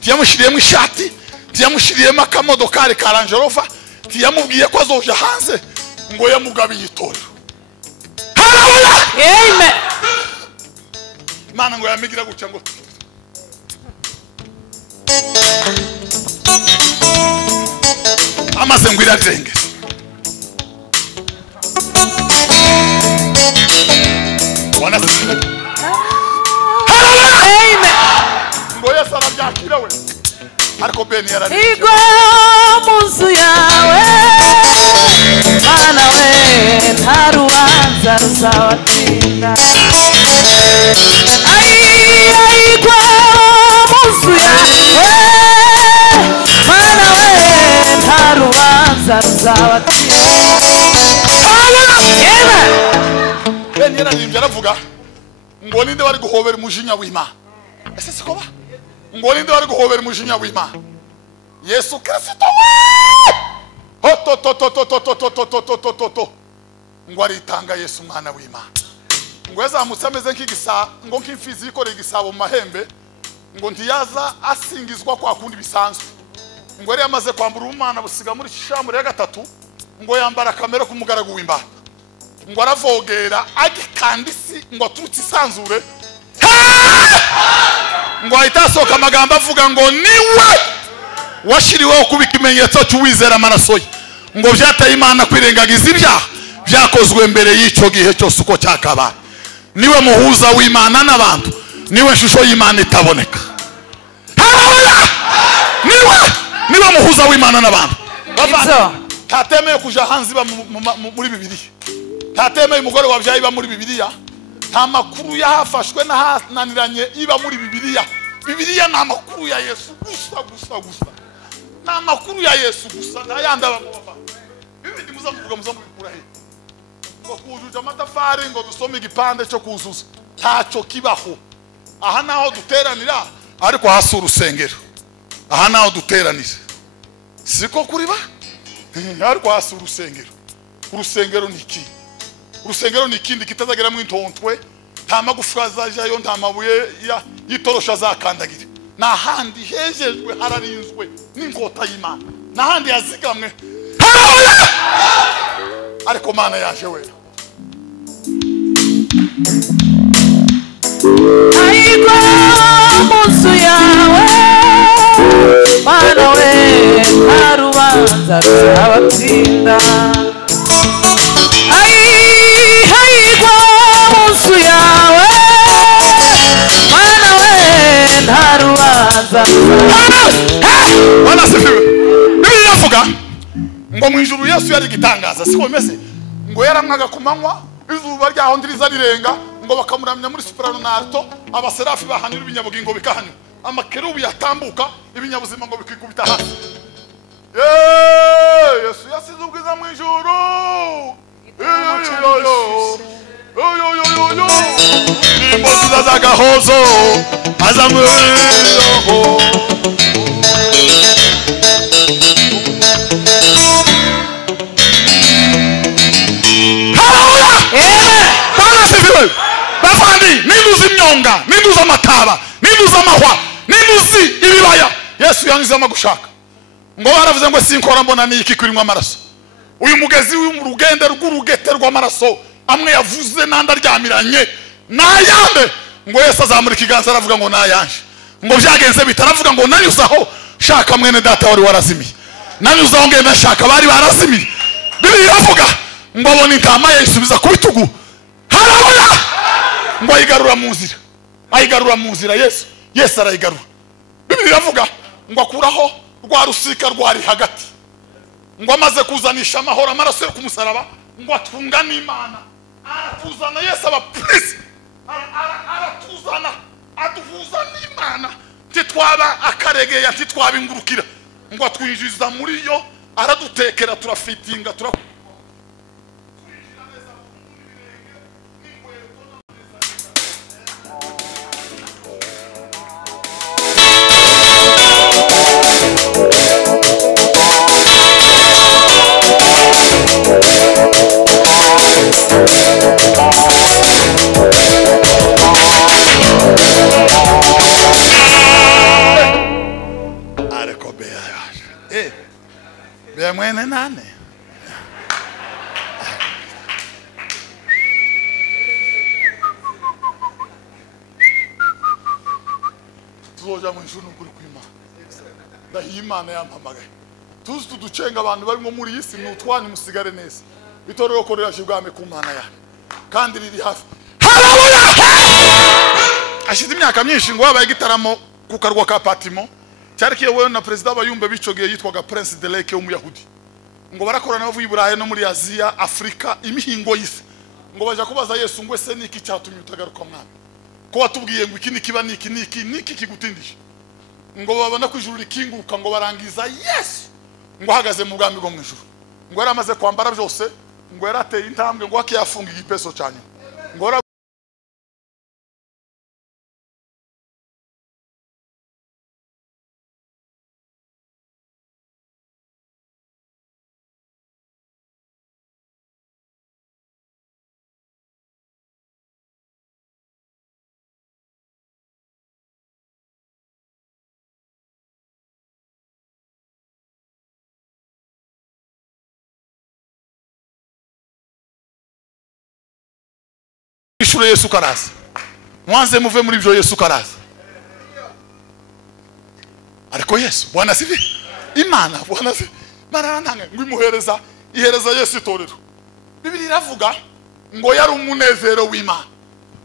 ntiyamushyiriyemo ishati, ntiyamushyiriyemo akamodokari ka Range Rover, ntiyamubwiye ko azoja hanze, ngo yamugabiye itorero. Haleluya, amen. Imana ngo yamigira gutya ngo amaze ngo irarenge. Ngo Yesu arabyakira we, ariko Beni yararenge. Igwa munzu yawe Mana we, nta rubanza ruzabatinda. Igwa munzu yawe Mana we, nta rubanza ruzabatinda. Beni yararenge aravuga ngo ninde bari guhobera umujinya w'Imana. Ese siko ba? Ngo ninde bari guhobera umujinya w'Imana? Yesu Kristo. Ho. Ngo aritanga Yesu mwana w'Imana. Ngo yazamutse ameze nk'igisa, ngo nk'imfizi ikoreye igisabo mu mahembe, ngo ntiyaza asingizwa kwa kundi bisanzwe. Ngo yari yamaze kwambura umwana busiga muri shamure ya gatatu, ngo yambara kamera k'umugaragu w'Imana. Ngo aravogera agikandisi ngo aturutse isanzure. Ngo ahita asohoka amagambo avuga ngo niwe washiriweho kuba ikimenyetso cy'uwizera amaraso ye. Ngo byateye Imana kwirengagiza ibyaha byakozwe mbere y'icyo gihe cyose uko cyakabaye. Niwe muhuza w'Imana n'abantu, niwe shusho y'Imana itaboneka. Niwe muhuza w'Imana n'abantu. Tatemeye kuja hanze iba muri Bibiliya, tatemeye umugore wabyaye iba muri Bibiliya, nta makuru yahafashwe n'ahananiranye iba muri Bibiliya. Bibiliya ni amakuru ya Yesu gusa. Ni amakuru ya Yesu gusa, ntayandi aba mu bava. Ibindi muzamuvuga muzamubikura he? Ngo kuzuza amatafari ngo dusome igipande cyo kuzuza, ntacyo kibaho. Aha naho duteranira, ariko hasi urusengero. Aha naho duteranira, siko kuri ba? Ariko hasi urusengero. Urusengero ni iki? Urusengero ni ikindi kitazagera mu intontwe, nta magufa azajayo, nta mabuye yitorosha azakandagira. N'ahandi hejejwe hararinzwe n'inkota y'Imana, n'ahandi yazigamwe. Haleluya! Ariko Mana yaje we. Igwa munzu yawe Mana we, nta rubanza ruzabatinda. Igwa munzu yawe Mana we, nta rubanza ruzabatinda. Bana sifiwe. Bibiliya ivuga ngo mu ijuru Yesu yari gitangaza, siko bimeze. Ngo yaramwaga ku manywa, izuba ryaho ndiriza rirenga, ngo bakamuramya muri soprano na alto, abaserafi bahanira ibinyabugingo bikahanywa, amakerubi yatambuka, ibinyabuzima ngo bikikubita hasi. Yesu yasize ubwiza mu ijuru. Nimbo zagahozo azamweho. Bafandi, ninduzi imyonga, ninduzi amataba, ninduzi amahwa, ninduzi ibibaya, Yesu yangiza gushaka. Ngo baravuze ngo sinkora mbona ni iki kurimwa amaraso. Uyu mugezi w'urugende rw'urugete rw'amaraso, amwe yavuze nanda ryamiranye nayande. Ngo Yesu azamura ikiganza aravuga ngo nayanje. Ngo byagenze bitaravuga ngo nanyuzaho shaka mwene data wari warazimiye, nanyuzaho ngenda shaka bari barazimiye. Bibiliya iravuga ngo abona intama yisubiza ku bitugu. Haleluya! Ngo ayigarura mu nzira, Yesu arayigarura. Bibiliya iravuga ngo akuraho rwa rusika rwari hagati, ngo amaze kuzanisha amahoro amaraso yo kumusaraba, ngo atunga n'Imana, aratuzana Yesu aba prince, aratuzana aduhuza n'Imana, titwaba akaregeya titwabingurukira, ngo atwinjiza muri yo, aradutekera turafitinga mwene nane tuzoja mu ijuru n'ukuri kw'Imana ndahiye Imana yampamagaye tuzi tuducenga abantu barimo muri iyi si n'utwanyu musigare neza bitorero ko riraje ubwame ku Mana yawe kandi riri hafi. Haleluya! Ashize imyaka myinshi ngo wabaye gitaramo ku karwa ka Patimo cyari kiyobowe na president w'abayumbe bicogeye yitwaga Prince de Leke w'umuyahudi ngo barakorana bavuye i Burayi no muri Aziya Afrika imihingo y'isi ngo baje kubaza Yesu ngo ese niki cyatumye utagaruka mwami ko watubwiye ngo iki nikiba niki kigutindije ngo babona ku ijuru rikinguka ngo barangiza Yesu ngo hagaze mu bwami bwo mu ijuru ngo yari amaze kwambara byose ngo yarateye intambwe ngo akiyafunga igipeso cyane ngo ishuro Yesu karaza mwanze muve muri byo Yesu karaza ariko Yesu Bwana sivi Imana Bwana sivi maranange ngo imuhereza ihereza Yesu itorero Bibiri iravuga ngo yari umunezero w'Imana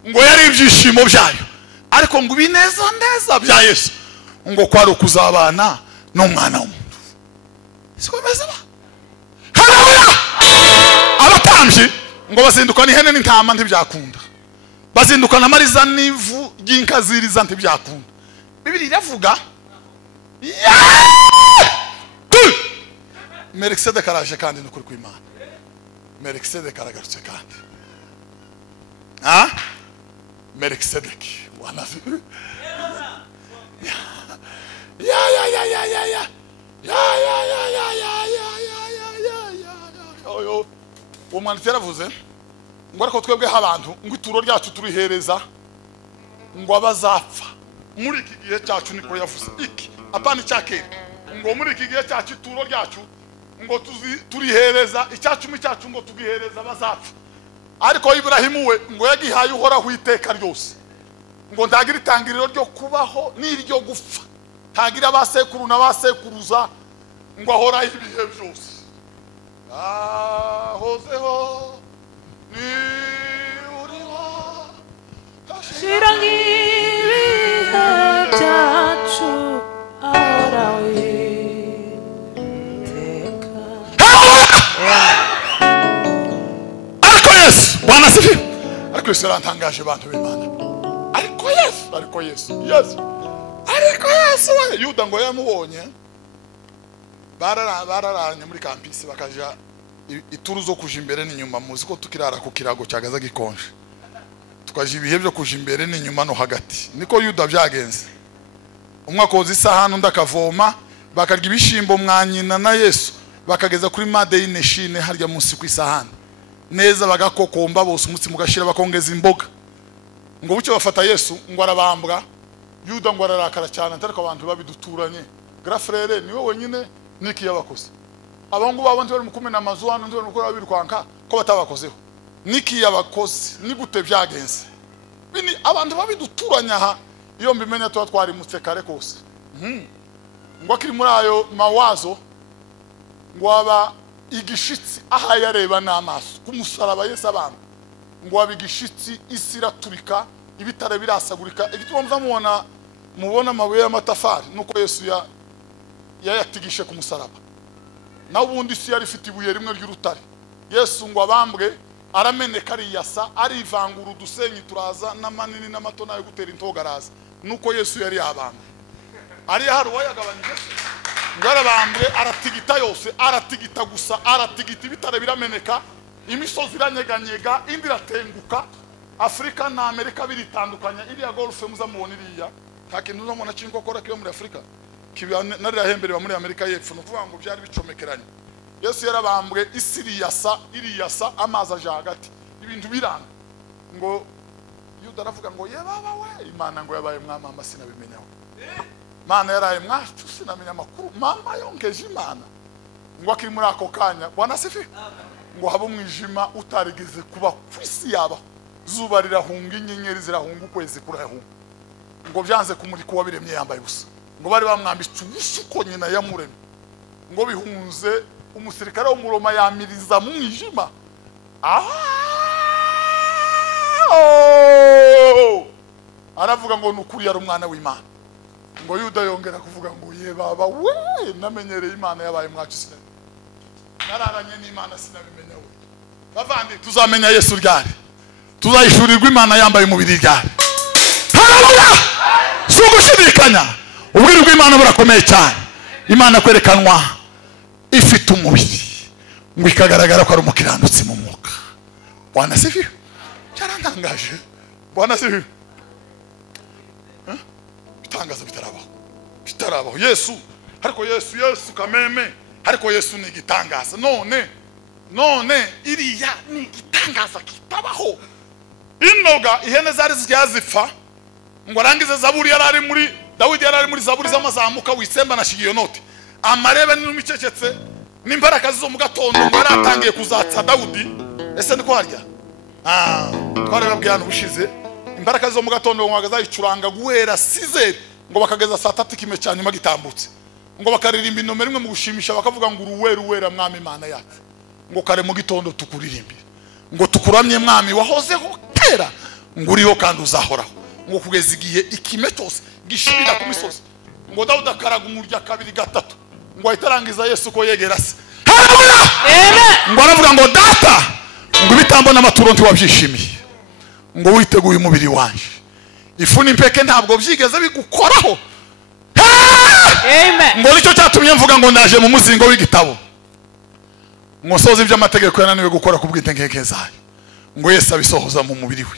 ngo yari ibyishimo byayo ariko ngo bineza neza bya Yesu ngo kwari kuzabana n'umwana w'umuntu siko beza ba haleluya abatambyi ngo bazinduka n'ihene n'intama ntibyakunda bazinduka na mariza n'ivu ry'inkaziriza ntibyakunda Bibiri iravuga Melkisedeki karaje kandi n'ukuri kw'Imana Melkisedeki karagarutse kandi Melkisedeki wanazi umwanditsi yaravuze ngo ariko twebwe abantu ngo ituro ryacu turihereza ngo abazapfa muri iki gihe cyacu niko yavuze iki apana cyakera ngo muri iki gihe cyacu ituro ryacu ngo turihereza icyacumi cyacu ngo tugihereza abazapfa ariko Ibrahimu we ngo yagihaye uhoraho iteka ryose ngo ndagira itangiriro ryo kubaho n'iryo gupfa tagira abasekuru n'abasekuruza ngo ahora ibihe byose hozeho ni uriho shirangibihe byacu ahora witeka ariko Yesu Bwana sifi ariko Yesu yarantangaje abantu b'Imana ariko Yesu we Yuda ngo yamubonye bararanye muri campus bakaja ituru zo kuja imbere n'inyuma muzi ko tukirara ku kirago cyagaza gikonje tukaje ibihe byo kuja imbere n'inyuma no hagati niko Yuda byagenze umwe akoze isahani ndakavoma bakarya ibishimbo mwanyina na Yesu bakageza kuri made y'ineshine harya munsi ku isahani neza bagakokomba bose umutsi mugashira bakongeza imboga ngo bucyo bafata Yesu ngo arabambwa Yuda ngo ararakara cyane ariko abantu babiduturanye grafrere niwe wenyine niki yabakoze abangu babo ndi bari mukumena amazu hano ndi bari mukora birwanka ko batabakozeho niki yabakoze ni gute byagenze bini abantu babiduturanya ha iyo mbimenya to twari mutse kare kose ngo akiri muri ayo mawazo ngo aba igishitsi aha yareba n'amaso kumusaraba Yesu abantu ngo abigishitsi isira turika ibitare birasagurika igituma mubona amabuye y'amatafari nuko Yesu yayatigishe ku musaraba na ubundi si yari ifite ibuye rimwe ry'urutare Yesu ngo abambwe arameneka ariyasa arivangura udusenyi turaza n'amanini n'amato nayo gutera intogaraza nuko Yesu yari yabambwe ari hari wayagabanyije ngo arabambwe aratigita yose aratigita gusa aratigita ibitare birameneka imisozi iranyeganyega indi iratenguka Afrika na Amerika biritandukanya iriya golfe muzamubona iriya hakintu uzamubona cyinko kora kiyo muri Afrika kiba narahembere muri Amerika y'epfo no kuvuga ngo byari bicomekeranye Yesu yarabambwe iriyasa amazi aje hagati ibintu biranga ngo Yuda aravuga ngo ye baba we Imana ngo yabaye mwamama sinabimenyaho Mana yaraye mwacu sinamenya makuru mama yongeje Imana ngo akiri muri ako kanya Bwana sifi ngo haba umwijima utarigeze kuba kwisi yaba zuba rirahunga inyenyeri zirahunga ukwezi kurahunga ngo byanze kumurika wabiremye yambaye ubusa ngo bari bamwambitse ubusuko nyina yamuremye ngo bihunze umusirikare wo mu Roma yamiriza mu mwijima aravuga ngo nukuri yari umwana w'Imana ngo Yuda yongera kuvuga ngo ye baba we namenyereye Imana yabaye mwacu sinari nararanye n'Imana sinabimenya we bavandi tuzamenya Yesu ryari tuzayishurirwa Imana yambaye umubiri ryari haleluya sugushidikanya ubwiri bw'Imana burakomeye cyane Imana kwerekanwa ifite umubiri ngo ikagaragara ko ari umukiranutsi mu mwuka Bwana sifi cyarantangaje Bwana sifi bitangaza bitarabaho Yesu ariko Yesu kameme ariko Yesu ni gitangaza none iriya ni gitangaza kitabaho inoga ihene zari zyazifa ngo arangize zaburi yarari muri Dawidi yarari muri zaburi z'amazamuka wisemba nashigiyo note amarebe n'umicecetse n'imbaraka zo mu gatondo ngo yaratangiye kuzatsa Dawidi ese niko harya twarababwirana ubushize imbaraka zo mu gatondo ngo bagazayicuranga guhera 6 ngo bakageza saa 3 kime cyane nyuma gitambutse ngo bakaririmba inome rimwe mu gushimisha bakavuga ngo uruwera mwami Imana yacu ngo kare mu gitondo tukuririmbe ngo tukuramye mwami wahozeho kera ngo uriho kandi uzahoraho ngo kugeza igihe ikime cyose gishirira ku misozi ngo Dawudi akaraga umurya kabiri gatatu ngo ahitarangiza Yesu ko yegera se haleluya amen ngo aravuga ngo data ngo bitambo n'amaturo ntiwabyishimiye ngo witeguye umubiri wanje ifu n'impeke ntabwo byigeze bigukoraho amen ngo nicyo cyatumye mvuga ngo ndaje mu muzingo w'igitabo ngo soze iby'amategeko yananiwe gukora ku bw'intenkeke zayo ngo Yesu abisohoza mu mubiri we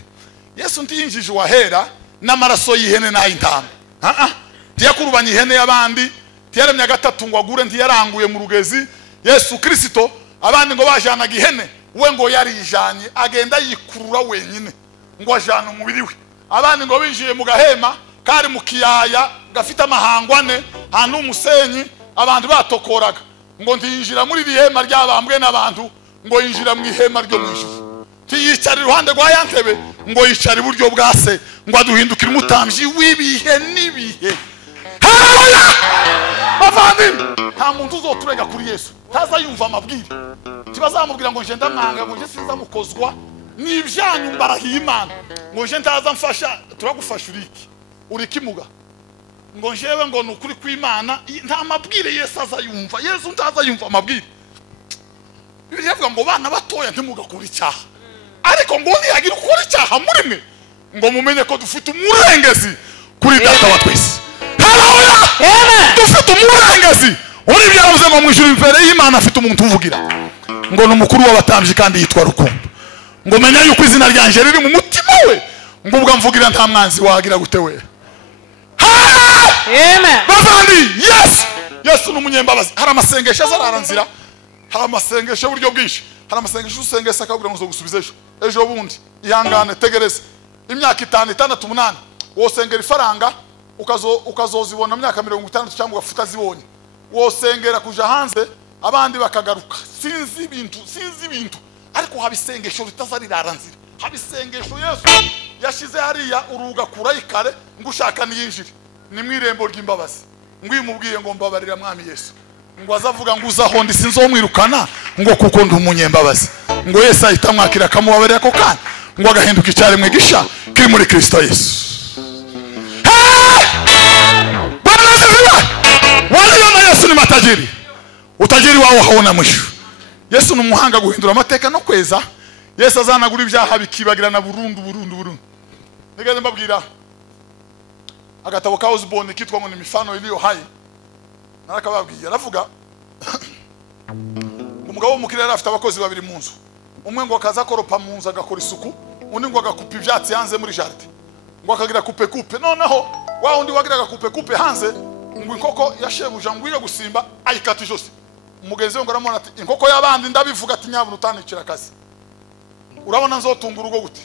Yesu ntiyinjije wahera n'amaraso y'ihene n'ay'intama ntiyakurubanye ihene y'abandi ntiyaremye gatatu ngo agure ntiyaranguye mu rugezi Yesu Kristo abandi ngo bajanaga ihene we ngo yarijanye agenda yikurura wenyine ngo ajana umubiri we abandi ngo binjiye mu gahema kari mu kiyaya gafite amahangwane hantu umusenyi abantu batokoraga ngo ntiyinjira muri ihema ry'abambwe n'abantu ngo yinjira mu ihema ryo mwijuru tiyicara iruhande rwa yantebe ngo yicara iburyo bwa se ngo aduhindukire umutambyi w'ibihe n'ibihe haleluya bavandi nta muntu uzoturega kuri Yesu taza yumva amabwire kibazamubwira ngo nje ndamwanga ngo nje sinza mukozwa n'ibyanyu mbarahiye Imana ngo nje ndaza mfasha turagufasha urikimuga ngo njewe ngo nukuri kw'Imana nta mabwire Yesu azayumva Yesu ndaza yumva amabwire Bibiliya ivuga ngo bana batoya ntimugakora icyaha ariko ngo niyagira ukora icyaha muri mwe ngo mumenye ko dufite umurengezi kuri data wa twese haleluya amen dufite umurengezi uri byaravuze ngo mwijuru imbere y'Imana afite umuntu uvugira ngo n'umukuru w'abatambyi kandi yitwa Rukundo ngo menya yuko izina ryanje riri mu mutima we ngo ubwo mvugira nta mwanzi wagira gute we amen bavandi Yesu n'umunyembabazi hari amasengesho azaranzira hari amasengesho buryo bwinshi hari amasengesho usengesa akabwira ngo uzogusubiza ejo bundi ihangane tegereza imyaka 5 6 8 wosengera ifaranga ukazozibona imyaka 50 cyangwa ugafuta zibonye wosengera kuja hanze abandi bakagaruka sinzi ibintu ariko habisengesho ritazariraranzira habisengesho Yesu yashize hariya uruga kurayikare ngo ushaka niyinjire ni mwirembo ry'imbabazi ngo yimubwiye ngo mbabarira mwami Yesu ngo azavuga ngo uzahondi sinzomwirukana ngo kuko ndi umunyembabazi ngo Yesu ahita mwakira kamubabarira ko kandi ngo agahinduka icyaremwe gisha kiri muri Kristo Yesu waliona Yesu ni matajiri utajiri wao haona mwisho Yesu numuhanga guhindura amateka no kweza Yesu azanagura ibyaha bikibagirana burundu nigeze mbabwira agatabo ka Osborne kitwa ngo ni mifano iliyo hai narakababwiye aravuga umugabo w'umukirere afite abakozi babiri mu nzu umwe ngo akaza koropa mu nzu agakora isuku undi ngo agakupa ibyatsi hanze muri jardin ngo akagira kupe noneho wa undi wagira kupe hanze ngo inkoko yashebuja ngo ire gusimba ayikata ijosi umugenzi we ngo aramubona ati inkoko y'abandi ndabivuga ati nyabuna utanicira akazi urabona nzotunga urugo gute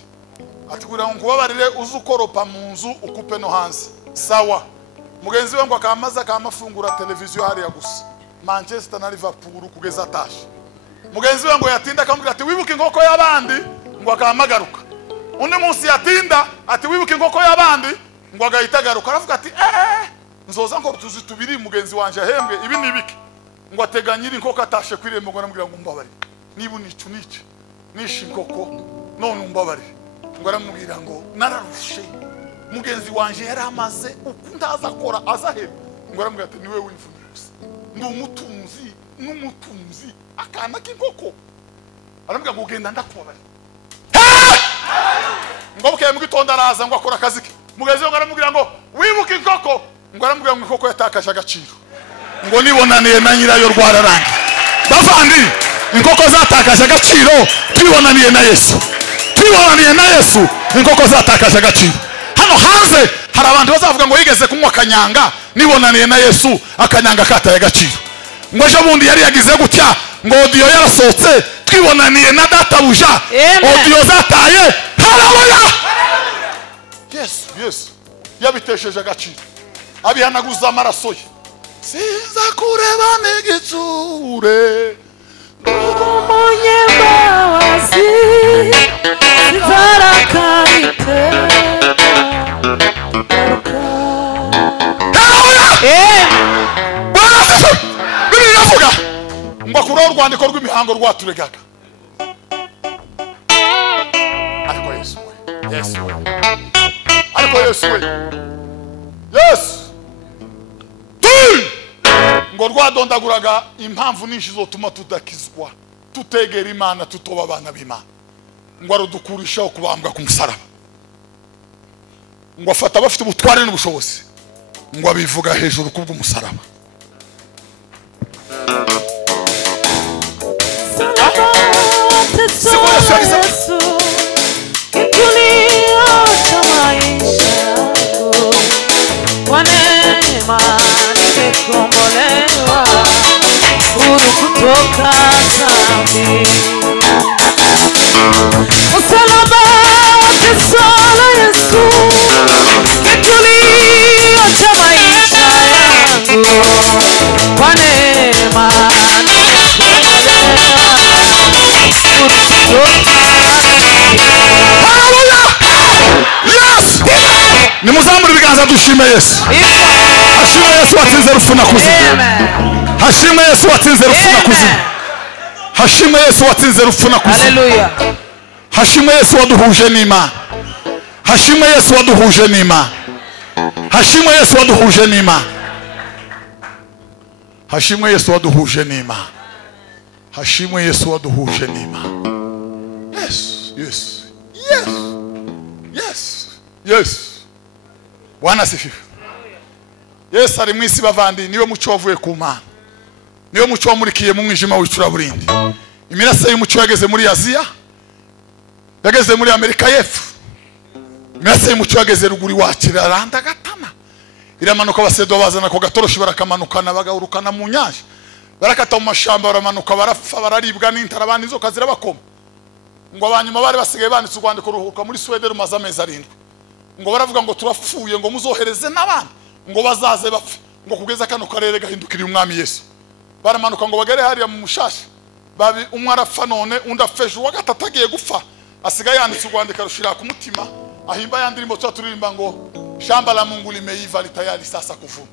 ati kugira ngo kubabarire uzukoropa mu nzu ukupe no hanze sawa mugenzi we ngo akamaza akamafungura televiziyo hariya gusa Manchester na Liverpool kugeza atashe. Mugenzi we ngo yatinda akamubwira ati wibuke inkoko y'abandi ngo akamagaruka. Undi munsi yatinda ati wibuke inkoko y'abandi ngo agahita agaruka. Aravuga ati nzoza ngo tuzi tubiri mugenzi wanje ahembwe ibi nibiki. Ngo ateganyira inkoko atashe kwirembo ngo namubwira ngo mbabari. Niba unicu nice nishi inkoko none umbabari. Ngo aramubwira ngo nararushe. Mugenzi wanje yari amaze ukundaza akora azahembwe. Ngo aramubwira ati niwe wivunye gusa. Ndi umutunzi n'umutunzi akana k'inkoko. Aramubwira ngo ugenda ndakora. Ngo bukeye mu gitondo araza ngo akora akazi ke. Mugenzi we aramubwira ngo wibuke inkoko. Ngo aramubwira ngo inkoko yatakaje agaciro. Ngo nibonaniye na nyirayo rwararangi. Bavandi inkoko zatakaje agaciro twibonaniye na Yesu. Twibonaniye na Yesu inkoko zatakaje agaciro. Hano hanze hari abantu bazavuga ngo yigeze kunywa kanyanga nibonaniye na Yesu akanyanga kataye agaciro. Ngo ejo bundi yari yagize gutya ngo audio yarasohotse twibonaniye na databuja audio zataye. Haleluya. Yes yabitesheje agaciro abihanaguza amaraso ye. Sinza kureba n'igitsure umunyembabazi sinzarakarite. Bibiri navuga ngo akuraho urwandiko rw'imihango rwaturegaga. Ariko Yesu we Yesu ngo rwadondaguraga impamvu nyinshi zotuma tudakizwa tutegera Imana tutoba abana b'Imana. Ngo arudukurishaho kubambwa ku musaraba. Ngo afata bafite ubutware n'ubushobozi ngo abivuga hejuru kubw'umusaraba. Nimuzamure ibiganza dushime Yesu. Hashime Yesu watsinze urupfu na kuzimu. Hashime Yesu watsinze urupfu na kuzimu. Hashime Yesu watsinze urupfu na kuzimu. Haleluya. Hashime Yesu waduhuje n'Imana. Hashime Yesu waduhuje n'Imana. Hashime Yesu waduhuje n'Imana. Hashime Yesu waduhuje n'Imana. Hashime Yesu waduhuje n'Imana. Yes. Bwana asifiwe. Yesu ari mwisi bavandi niwe mucyo wavuye ku Mana. Niwe mucyo wamurikiye mu mwijima w'icuraburindi. Imirase y'umucyo yageze muri Aziya. Yageze muri Amerika y'Epfo. Imirase y'umucyo yageze ruguru wakira randa gatana. Iramanuka basedo bazana ko gatoroshi barakamanukana bagahurukana mu nyanja. Barakata mu mashamba baramanuka barapfa bararibwa n'intara abandi inzoka zirabakoma. Ngo abanyuma bari basigaye banditse urwandiko ruhuruka muri Sweden rumaze amezi 7. Ngo baravuga ngo turapfuye ngo muzohereze n'abandi ngo bazaze bapfe ngo kugeza kano karere gahindukira umwami Yesu. Baramanuka ngo bagere hariya mu mushasha babi umwe arapfa none undi afeje wa gatatu agiye gupfa asigaye yanditse urwandiko rushira ku mutima ahimba yandirimbo turirimba ngo shamba la Mungu limeiva litayari sasa kuvuna.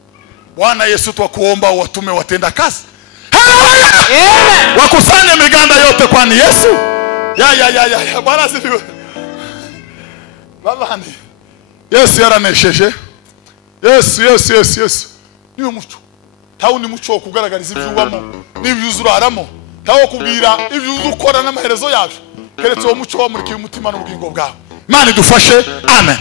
Bwana Yesu twakuomba watume watenda kazi. Haleluya. Wakusanye miganda yote kwani Yesu. Ya Bwana asifiwe. Babandi Yesu yaranesheje. Yesu niwe mucyo. Tawo ni mucyo kugaragariza ibyubamo n'ibyuzuraramo. Tawo kubwira ibyuzukora n'amaherezo yaje. Keretse uwo mucyo wamurikiye umutima n'ubugingo bwawe. Imana idufashe. Amen.